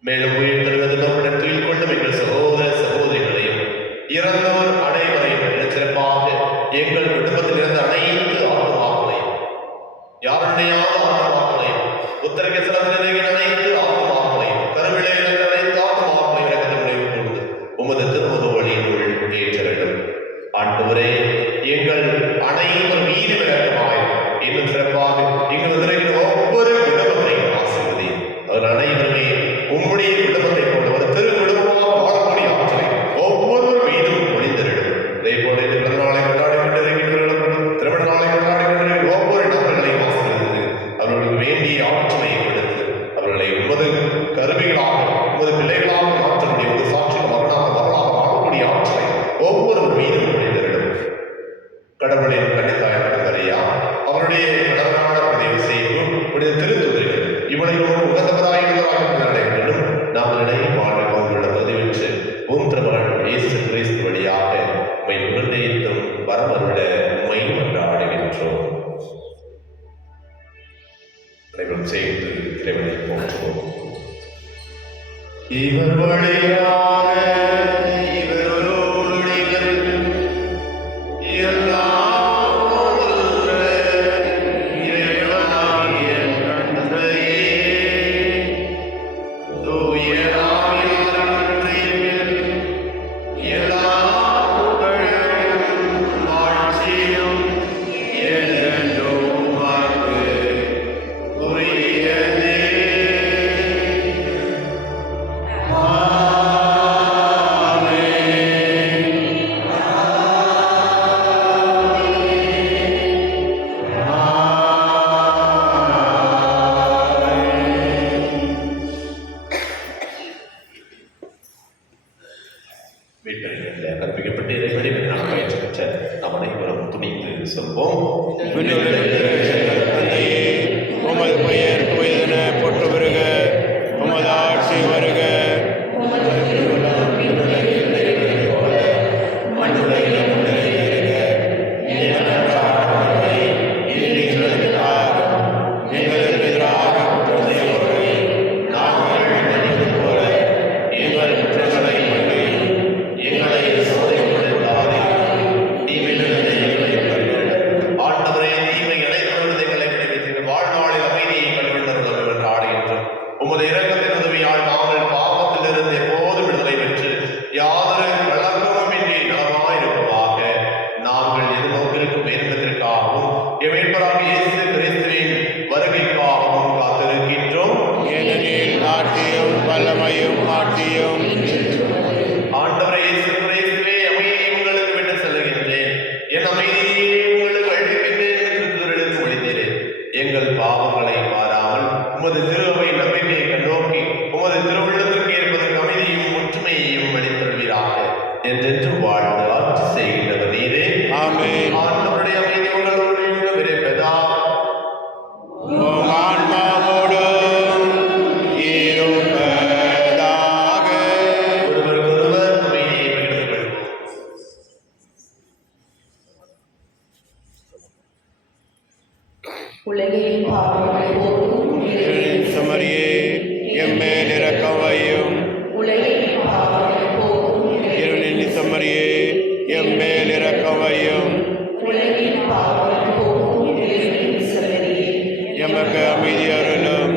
மேலும் உயிர் தருவது நம்முடன் துயில் கொள்ளும் எங்கள் சகோதர இறந்தோர் அனைவரையும் சிறப்பாக எங்கள் குடும்பத்தில் இருந்த அனைத்து ஆத்மாக்களையும் யாருடையாவது ஆத்மாக்களையும் உத்தரக சிலந்தின் அனைத்து ஆத்மாக்களையும் கருவிலே இருந்த அனைத்து ஆத்மாக்களையும் இறக்கத்தினுடைய கொண்டு உமது திருமுக வழியினுள் ஏற்றவேண்டும். ஆண்டவரே, எங்கள் அனைவர் மீது இறக்கமாய் இன்னும் சிறப்பாக இங்கு வந்திருக்கிற ஒவ்வொரு குடும்பத்தையும் ஆசீர்வதி. அவர் அனைவருமே உம்முடைய குடும்பத்தை போல ஒரு திரு குடும்பமாக வாழக்கூடிய ஆற்றலை ஒவ்வொரு மீதும் ஒளிந்திருடும். அதே போல இந்த பிறந்த நாளை கொண்டாடி கொண்டிருக்கின்றவர்களும் திருமண நாளை கொண்டாடி கொண்டிருக்கிற ஒவ்வொரு நபர்களையும் ஆசீர்வதித்து அவர்களுக்கு வேண்டிய ஆற்றலை கொடுத்து அவர்களை உமது கருவிகளாக உமது பிள்ளைகளாக மாற்றக்கூடிய ஒரு சாட்சிய மகனாக மகளாக வாழக்கூடிய ஆற்றலை ஒவ்வொரு மீதும் ஒளிந்திருடும். கடவுளின் கன்னித்தாய் மரியா அவருடைய கடவுளான பதிவு செய்யும் உடைய திருத்துதர்கள் இவளையோடு உகந்தவராயிருந்தவராக என்றும் நாங்கள் இடையே வாழ்வோம் பதிவிட்டு உம் திருமகன் இயேசு கிறிஸ்து வழியாக உம்மை புகழ்ந்தேத்தும் வரமருள உம்மை கொண்டாடுகின்றோம். அனைவரும் சேர்ந்து இறைவனை போற்றுவோம். இவர் வழியாக இவரோடு கற்பிக்கப்பட்டு இறைவனை நாம் பயிற்சி பெற்ற நாம் அனைவரும் துணிந்து சொல்வோம். உமது பெயர் தூயதென போற்று வருக, உமது ஆட்சி வருக, எங்களுக்கு எதிராக குற்றம் செய்வோரை நாங்கள் மன்னிப்பது போல எங்கள் குற்றங்களை மன்னியும், எங்களை சோதனைப்படுத்தாதேயும், தீமையிலிருந்து எங்களை தள்ளும். ஆண்டவரே, தீமை இழைத்தவர்கள் எங்களை விடுவித்து வாழ்நாளில் அமைதியை கல்வித்தருளும் என்று ஆடுகின்றோம். உமது இரக்கத்தின் உதவியால் நாங்கள் பாவத்திலிருந்து எப்போதும் விடுதலை பெற்று யாதொரு கலக்கமுமின்றி நலமாயிருப்பதாக நாங்கள் எதிர்நோக்கிற்கும் பேரின்பத்திற்காகவும் எமேற்பராக இயேசு கிறிஸ்துவின் வருகைக்காகவும் காத்திருக்கின்றோம். ஏனெனில் ஆட்சியும் வல்லமையும் ஆட்சியும் ஆண்டவரே இயேசு கிறிஸ்துவே, அமைதியை உங்களுக்கு விட்டு செல்கின்றேன், என் அமைதியை உங்களுக்கு அளிக்கின்றேன் என்று திருத்துதலுக்கு மொழிந்தீரே. எங்கள் பாவங்களை மாறாமல் உமது திருவை நம்பிக்கையை கண்ணோக்கி உமது திருவுள்ளத்திற்கு ஏற்பதற்கு அமைதியும் ஒற்றுமையையும் அளித்தருள்வீராக என்றென்றும் வாழ்ந்து ஆட்சி செய்கின்றவர் நீரே. ஆமென். ஆண்டவருடைய அமைதி உங்களோடு இருப்பதா உம் ஆன்மாவோடும் இருப்பதாக. ஒருவருக்கொருவர் அமைதியை பகிர்ந்து கொள்வோம். உலகின் பாவங்களை போக்கும் என் சமரியே, எம்மேல் இரக்கம் வையும். உலகின் பாவங்களை போக்கும் இருளின் சமரியே, எம்மேல் இரக்கம் வையும். உலகின் பாவங்களை போக்கும் சமரியே, எமக்கு அமைதி அருளும்.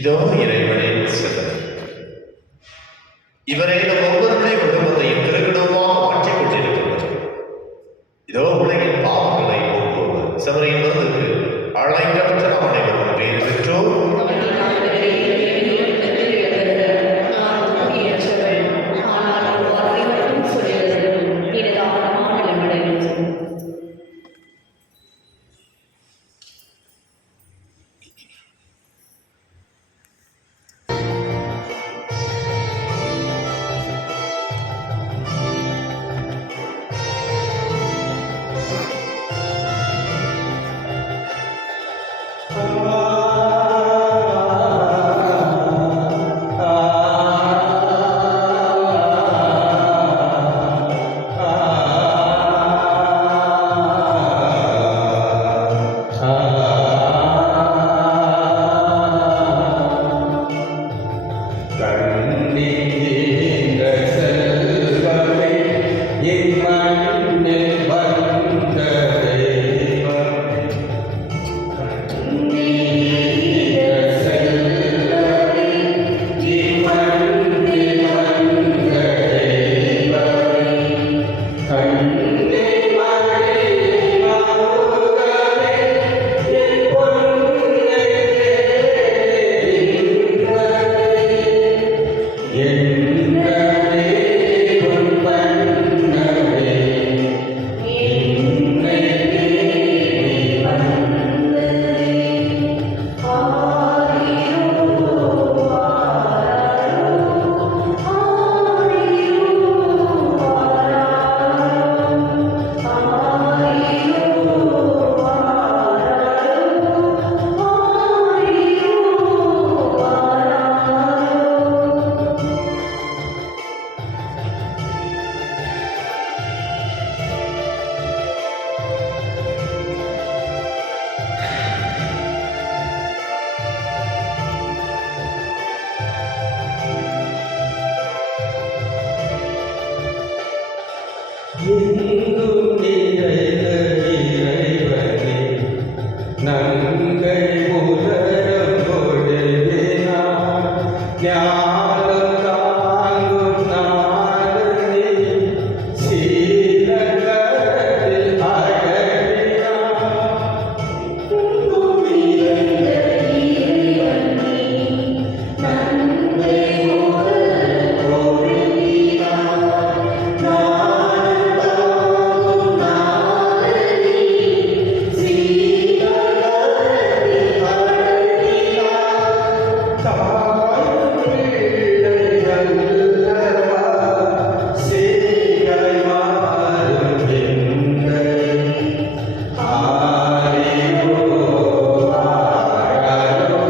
இதோ இறைவனின் சித்தம். இவரை நம் ஒவ்வொருடைய குடும்பத்தையும் திருக்குடும்பமாக மாற்றிக் கொண்டிருக்கிறார். இதோ உலகின் பாவங்களை போக்குவர் செமரியின் மருந்துக்கு அழைக்கப்பட்ட நாம் அனைவரும் பேர் பெற்றோம். எங்கும் நிறைந்த இறைவனே, நங்கை உலகம் கொடுவினார். ஞானம் தாங்கும் நாதனே, சீலகத்தில் அழகினார். எங்கும் நிறைந்த இறைவனே, நங்கை உலகம் கொடுவினார். ஞானம் தாங்கும் நாதனே, சீலகத்தில் அழகினார். தாயும் பிள்ளையல்லவா, சேயாய் மாறும் எங்களை. ஆரிரோ, ஆராரோ,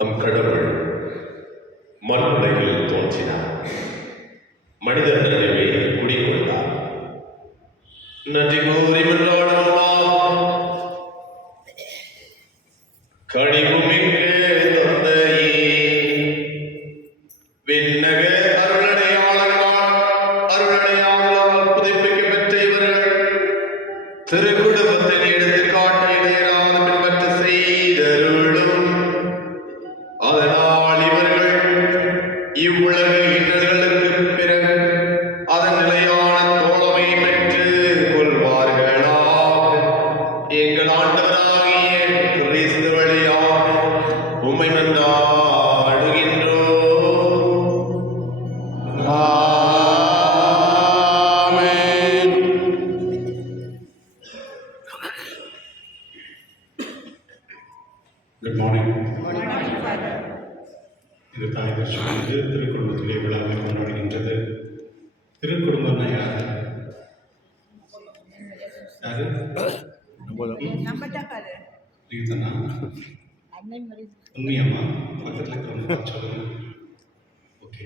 நம் கடவுள் மண்ணுலகில் தோன்றினார், மனிதர் நடுவே குடிகொண்டார். நன்றி கூறி மன்றாடுவோம். கனிவுமிக்க தந்தையே, விண்ணக அருளடையாளர்களால் புதுப்பிக்க பெற்ற இவர்கள் திருக்குடும்பத்தின் எடுத்துக்காட்டு இடையராத பின்பற்ற செய்தருளும். அதனால் இவர்கள் இவ்வுலக இன்னல்களுக்கு பிறகு அதன் நிலையான தோழமை பெற்று கொள்வார்களாக. எங்கள் ஆண்டவராகிய கிறிஸ்து வழியாக உம்மை மன்றாடுகின்றோம். ஆமென். Good morning. இது தாய் வருஷத்துக்கு திருக்குடும்பத்திலே விழாவை கொண்டாடுகின்றது. திருக்குடும்பம்னா யாரு? யாரு? நீங்க தானா? உண்மையாம்மா? பக்கத்தில் இருக்கிறவங்க சொல்லுங்க. ஓகே.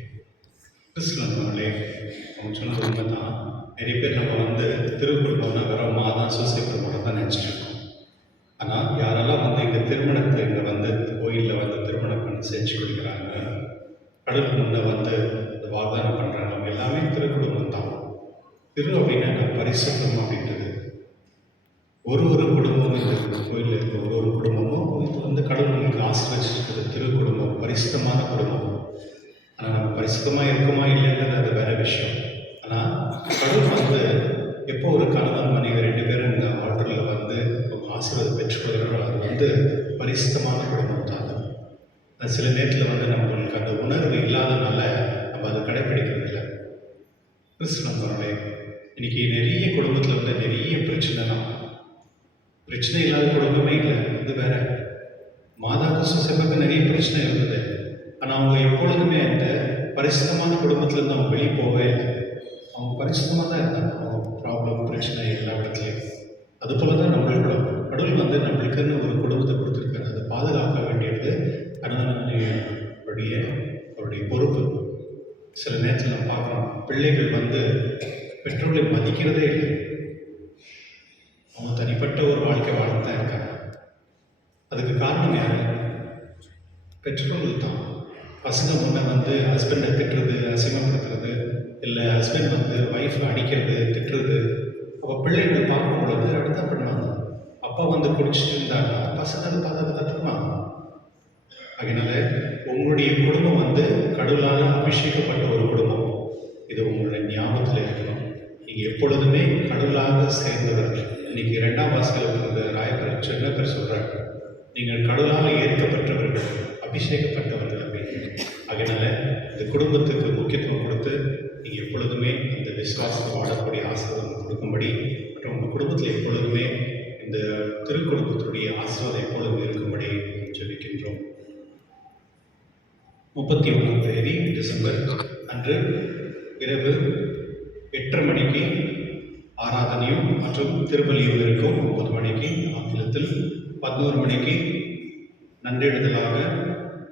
கிறிஸ்துவர்களே, அவங்க சொன்னது உண்மை தான். நிறைய பேர் நம்ம வந்து திருக்குடும்பம்னா வெறும் மாதம் சூசைப்பர் மட்டும் தான் நினச்சிட்டு இருக்கோம். ஆனால் யாரெல்லாம் வந்து இங்கே திருமணத்தை இங்கே வந்து கோயிலில் வந்து திருமணம் பண்ணி செஞ்சு கொடுக்குறாங்க, கடவுள் முன்னே வந்து இந்த வாഗ്ദാனம் பண்ணுறாங்க, அவங்க எல்லாமே திருக்குடும்பம் தான். திரு அப்படின்னா நான் பரிசுத்தம் அப்படின்றது. ஒரு குடும்பமும் இந்த கோயிலில் இருக்க ஒரு குடும்பமும் இது வந்து கடவுள் நமக்கு ஆசீர்வதிச்சிருக்கிறது திருக்குடும்பம், பரிசுத்தமான குடும்பம். ஆனால் நம்ம பரிசுத்தமாக இருக்குமா இல்லைன்றது அது வேற விஷயம். ஆனால் கடவுள் வந்து எப்போ ஒரு கணவன் மனைவி ரெண்டு பேரும் இந்த ஆர்டரில் வந்து ஆசீர்வாதம் பெற்றுக்கொள்கிறோம், அது வந்து பரிசுத்தமான குடும்பம் தான். அது சில நேரத்தில் வந்து நம்மளுக்கு அந்த உணர்வு இல்லாதனால நம்ம அதை கடைப்பிடிக்கிறது இல்லை. கிறிஸ்துவர்களே, இன்னைக்கு நிறைய குடும்பத்தில் வந்து நிறைய பிரச்சனை தான். பிரச்சனை இல்லாத குடும்பமே இல்லை, இது வேற. மாதாக்கு சுசைப்பக்கு நிறைய பிரச்சனை இருந்தது. ஆனால் அவங்க எப்பொழுதுமே அந்த பரிசுத்தமான குடும்பத்திலேருந்து அவங்க வெளியே போகவே இல்லை. அவங்க பரிசுத்தமாக தான் இருந்தாங்க. அவங்க ப்ராப்ளம் பிரச்சனை எல்லா இடத்துலையும். அதுபோல தான் நம்மளுக்கும் கடவுள் வந்து நம்மளுக்குன்னு ஒரு குடும்பத்தை கொடுத்துருக்காரு. அதை பாதுகாக்க வேண்டியது அவருடைய பொறுப்பு. சில நேரத்தில் நம்ம பார்க்குறோம், பிள்ளைகள் வந்து பெற்றோர்களை மதிக்கிறதே இல்லை. அவங்க தனிப்பட்ட ஒரு வாழ்க்கை வாழ்ந்து தான் இருக்காங்க. அதுக்கு காரணம் யார்? பெற்றோர்கள் தான். பசங்க முன்னே வந்து ஹஸ்பண்டை திட்டுறது, அசிங்கப்படுத்துறது, இல்லை ஹஸ்பண்ட் வந்து ஒய்ஃபை அடிக்கிறது, திட்டுறது. அப்போ பிள்ளைகள் பார்க்கும் பொழுது அடுத்த பண்ணுவாங்க. அப்பா வந்து குடிச்சிட்டு இருந்தாங்கன்னா பசங்க அதை பார்த்து கற்றுக்குவாங்க. அதனால உங்களுடைய குடும்பம் வந்து கடவுளால் அபிஷேகப்பட்ட ஒரு குடும்பம். இது உங்களுடைய ஞாபகத்தில் இருக்கணும். நீங்கள் எப்பொழுதுமே கடவுளாக சேர்ந்தவர்கள். இன்னைக்கு 2ஆம் வாசகத்தில் இந்த ராயப்பர் சின்ன பேர் சொல்கிறாங்க, நீங்கள் கடவுளால் ஏற்கப்பட்டவர்கள், அபிஷேகப்பட்டவர்கள் அப்படின்னு. அதனால இந்த குடும்பத்துக்கு முக்கியத்துவம் கொடுத்து நீங்கள் எப்பொழுதுமே இந்த விசுவாசத்தை வாழக்கூடிய ஆசீர்வாதம் கொடுக்கும்படி மற்றும் உங்கள் குடும்பத்தில் எப்பொழுதுமே இந்த திருக்குடும்பத்துடைய ஆசீர்வாதம் எப்பொழுதும் இருக்கும்படி ஜெபிக்கின்றோம். 31ஆம் தேதி டிசம்பர் அன்று இரவு 8:30 மணிக்கு ஆராதனையும் மற்றும் திருப்பலியும் இருக்கும். 9 மணிக்கு ஆங்கிலத்தில், 11 மணிக்கு நன்றெழுதலாக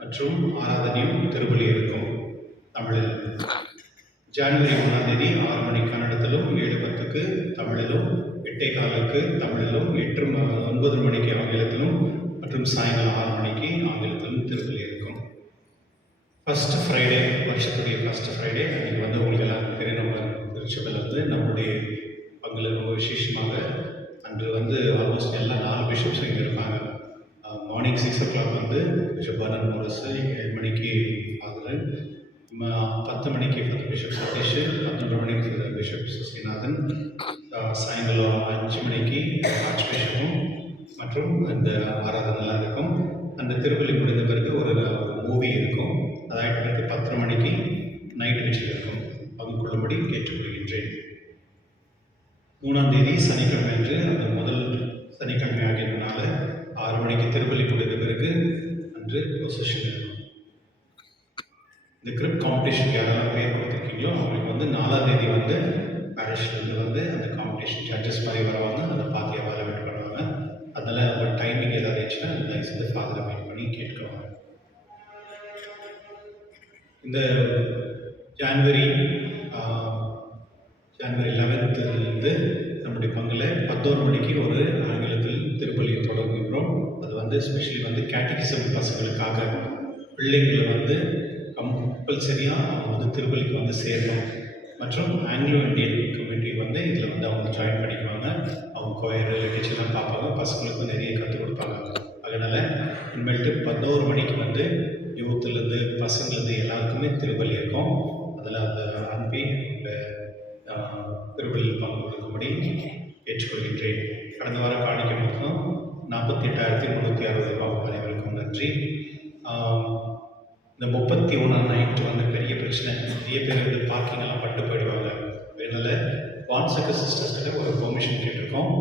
மற்றும் ஆராதனையும் திருப்பலி இருக்கும் தமிழில். ஜனவரி 1ஆம் தேதி 6 மணிக்கு கன்னடத்திலும், 7:10க்கு தமிழிலும், 8:15க்கு தமிழிலும், 9 மணிக்கு ஆங்கிலத்திலும் மற்றும் சாயங்காலம் 6 மணிக்கு ஆங்கிலத்திலும் திருப்பலி இருக்கும். ஃபர்ஸ்ட் ஃப்ரைடே, வருஷத்துடைய ஃபர்ஸ்ட் ஃப்ரைடே அன்றைக்கி வந்து உங்களுக்கு எல்லாருக்கும் தெரியும், நம்ம திருச்சபையில் நம்முடைய பங்கில் ரொம்ப விசேஷமாக அன்று வந்து ஆல்மோஸ்ட் எல்லா 4 பிஷப்ஸும் இங்கே இருப்பாங்க. மார்னிங் 6 o'clock வந்து பிஷப் பர்னன் மோரிஸ், 7 மணிக்கு ஃபாதர், 10 மணிக்கு பிஷப் சதீஷ், 11 மணிக்கு பிஷப் சசிநாதன், சாயங்காலம் 5 மணிக்கு ஆர்ச் பிஷப்பும் மற்றும் அந்த ஆராதனைலாம் இருக்கும். அந்த திருப்பலி முடிந்த பிறகு ஒரு மூவி இருக்கும். அதாயிட்ட பிறகு 10 மணிக்கு நைட் விசில் இருக்கும். பங்கு கொள்ளும்படி கேட்டுக்கொள்கின்றேன். 3ஆம் தேதி சனிக்கிழமை அன்று, அந்த முதல் சனிக்கிழமை ஆகியதுனால 6 மணிக்கு திருப்பலி முடிந்த பிறகு அன்று பொசிஷன் இருக்கும். இந்த கிரிப் காம்படிஷனுக்கு யாரெல்லாம் பேர் கொடுத்துருக்கீங்களோ அவங்களுக்கு வந்து 4ஆம் தேதி வந்து பேரிஷ்லேருந்து வந்து அந்த காம்படிஷன் ஜட்ஜஸ் மாதிரி வருவாங்க. அதை பார்த்து எவாலுவேட் பண்ணுவாங்க. அதனால் அவங்க டைமிங் ஏதாவது ஆச்சுன்னா தயவுசெய்து ஃபாதரை மீட் பண்ணி கேட்குவாங்க. இந்த ஜனவரி 11th நம்முடைய பங்கில் 11 மணிக்கு ஒரு ஆங்கிலத்தில் திருப்பலியை தொடங்குகின்றோம். அது வந்து ஸ்பெஷலி வந்து கேட்டகிசம் பசங்களுக்காக, பிள்ளைங்களை வந்து கம்பல்சரியாக அவங்க வந்து திருப்பலிக்கு வந்து சேரணும். மற்றும் ஆங்கிலோ இந்தியன் கம்யூனிட்டி வந்து இதில் வந்து அவங்க ஜாயின் பண்ணிக்குவாங்க. அவங்க கோயர் லிட்டரேச்சர்லாம் பார்ப்பாங்க, பசங்களுக்கு நிறைய கற்றுக் கொடுப்பாங்க. அதனால் இனிமேல்ட்டு 11 மணிக்கு வந்து யூத்துலேருந்து பசங்கள்லேருந்து எல்லாருக்குமே திருப்பலி இருக்கும். அதில் அதை அனுப்பி திருப்பலியில் பங்கு கொடுக்கும்படி ஏற்றுக்கொள்கின்றேன். கடந்த வாரம் காணிக்க மொத்தம் 48,360 ரூபாய். அனைவருக்கும் நன்றி. இந்த 31ஆம் நைட்டு வந்து பெரிய பிரச்சனை. நிறைய பேர் வந்து பார்க்கிங்கெல்லாம் பட்டு போயிடுவாங்க. அதனால் வான்சக்க சிஸ்டர்ஸ்கிட்ட ஒரு பெர்மிஷன் கேட்டிருக்கோம்.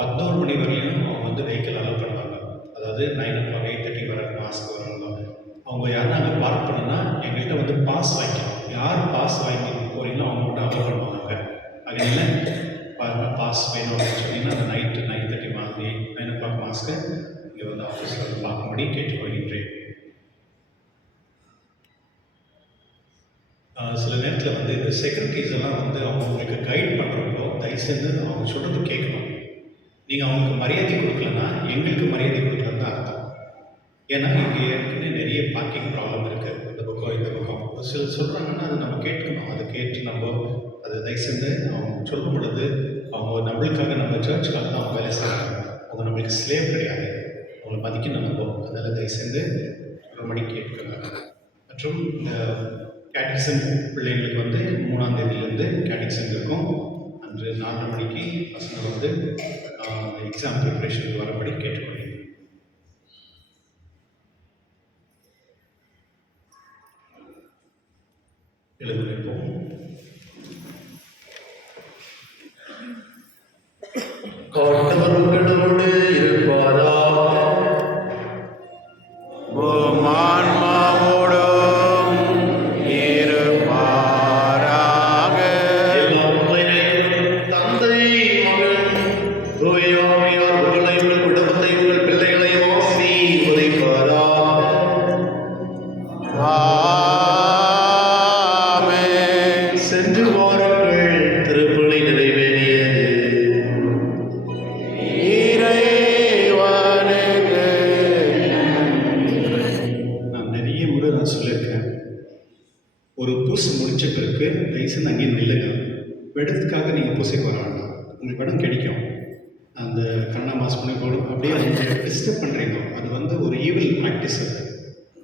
11 மணி வரையும் அவங்க வந்து வெஹிக்கிள் அலோவ் பண்ணுவாங்க. அதாவது 9 o'clock 8:30 வர மாஸ்க்கு வரவங்க அவங்க யாரும் அங்கே பார்க் பண்ணணும்னா எங்கள்கிட்ட வந்து பாஸ் வாங்கிக்கணும். யார் பாஸ் வாங்கி போகிறீங்களோ அவங்க மட்டும் அலோவ் பண்ணுவாங்க. அதனால் பாஸ் வேணும் அப்படின்னு சொன்னீங்கன்னா அந்த நைட்டு 9:30 மாதிரி 9 o'clock மாஸ்க்கு இங்கே வந்து ஆஃபீஸில் வந்து பார்க்கும்படி கேட்டுக்கொள்கின்றேன். சில நேரத்தில் வந்து இந்த செக்ரட்டரிஸ் எல்லாம் வந்து அவங்களுக்கு கைட் பண்ணுறப்போ தயவுசெய்து அவங்க சொல்கிறது கேட்கணும். நீங்கள் அவங்களுக்கு மரியாதை கொடுக்கலன்னா எங்களுக்கு மரியாதை கொடுக்கலன்னு தான் அர்த்தம். ஏன்னா இங்கே ஏற்கனவே நிறைய பார்க்கிங் ப்ராப்ளம் இருக்குது. இந்த பக்கம் இந்த பக்கம் சில சொல்கிறாங்கன்னா அதை நம்ம கேட்கணும். அதை கேட்டு நம்ம அதை தயவுசெய்து அவங்க சொல்லும் பொழுது அவங்க நம்மளுக்காக, நம்ம சர்ச்சுக்காக தான் அவங்க வேலை செய்கிறாங்க. அவங்க நம்மளுக்கு ஸ்லேவ் கிடையாது. அவங்களை மதிக்கணும் நம்ம. அதனால் தயவுசெய்து ஒரு மணிக்கு கேட்குறாங்க. மற்றும் இந்த கேட்டிசம் பிள்ளைங்களுக்கு வந்து 3ஆம் தேதியிலேருந்து கேட்டிசம் இருக்கும். அன்று 4 மணிக்கு பசங்க வந்து எக்ஸாம் ப்ரிப்பரேஷனுக்கு வரபடி கேட்டுக்கொள்கிறேன். எழுந்திருப்போம். ஆண்டவர் உங்களோடு இருப்பாராக. ஆன்மாவோடும் இருப்பாராக. தந்தை, மகன், தூய ஆவியார் உங்களை, உங்கள் குடும்பத்தை, உங்கள் பிள்ளைகளையும் ஆசீர்வதிப்பாராக. ஆமென். சென்று வாருங்கள். திருப்பலி நிறைவேறியது. இறைவனுக்கு நான் நிறைய முறை சொல்லியிருக்கேன், ஒரு பூசை முடிச்ச பிறகு தயவுசெய்து அங்கேயே நில்லுங்க. வெடத்துக்காக நீங்கள் பூசைக்கு வர வேண்டாம். உங்களுக்கு இடம் கிடைக்கும். அந்த கண்ணா மாஸ் பண்ணி போடும் அப்படியே நீங்கள் டிஸ்டர்ப் பண்ணுறீங்க. அது வந்து ஒரு ஈவில் ப்ராக்டிஸ். அது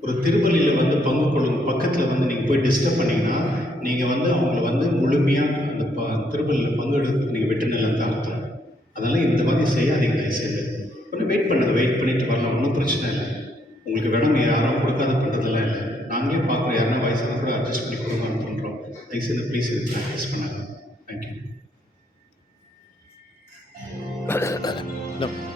ஒரு திருப்பலியில் வந்து பங்கு கொள்ளும் பக்கத்தில் வந்து நீங்கள் போய் டிஸ்டர்ப் பண்ணிங்கன்னா நீங்கள் வந்து அவங்கள வந்து முழுமையாக அந்த திருப்பலியில் பங்கெடுத்து நீங்கள் விட்டு நிலன்னு அர்த்தம். அதெல்லாம் இந்த மாதிரி செய்யாதீங்க தயவுசெய்து. கொஞ்சம் வெயிட் பண்ணிட்டு வரலாம், ஒன்றும் பிரச்சனை இல்லை. உங்களுக்கு இடம் யாரும் கொடுக்காத பண்ணுறதெல்லாம் இல்லை. நாங்களே பார்க்குறோம், யாருன்னா வயசுக்கு கூட அட்ஜஸ்ட் பண்ணி கொடுங்கன்னு பண்ணுறோம். தயவுசெய்து ப்ளீஸ் இது ப்ராக்டிஸ் பண்ணாங்க. தேங்க்யூ. No.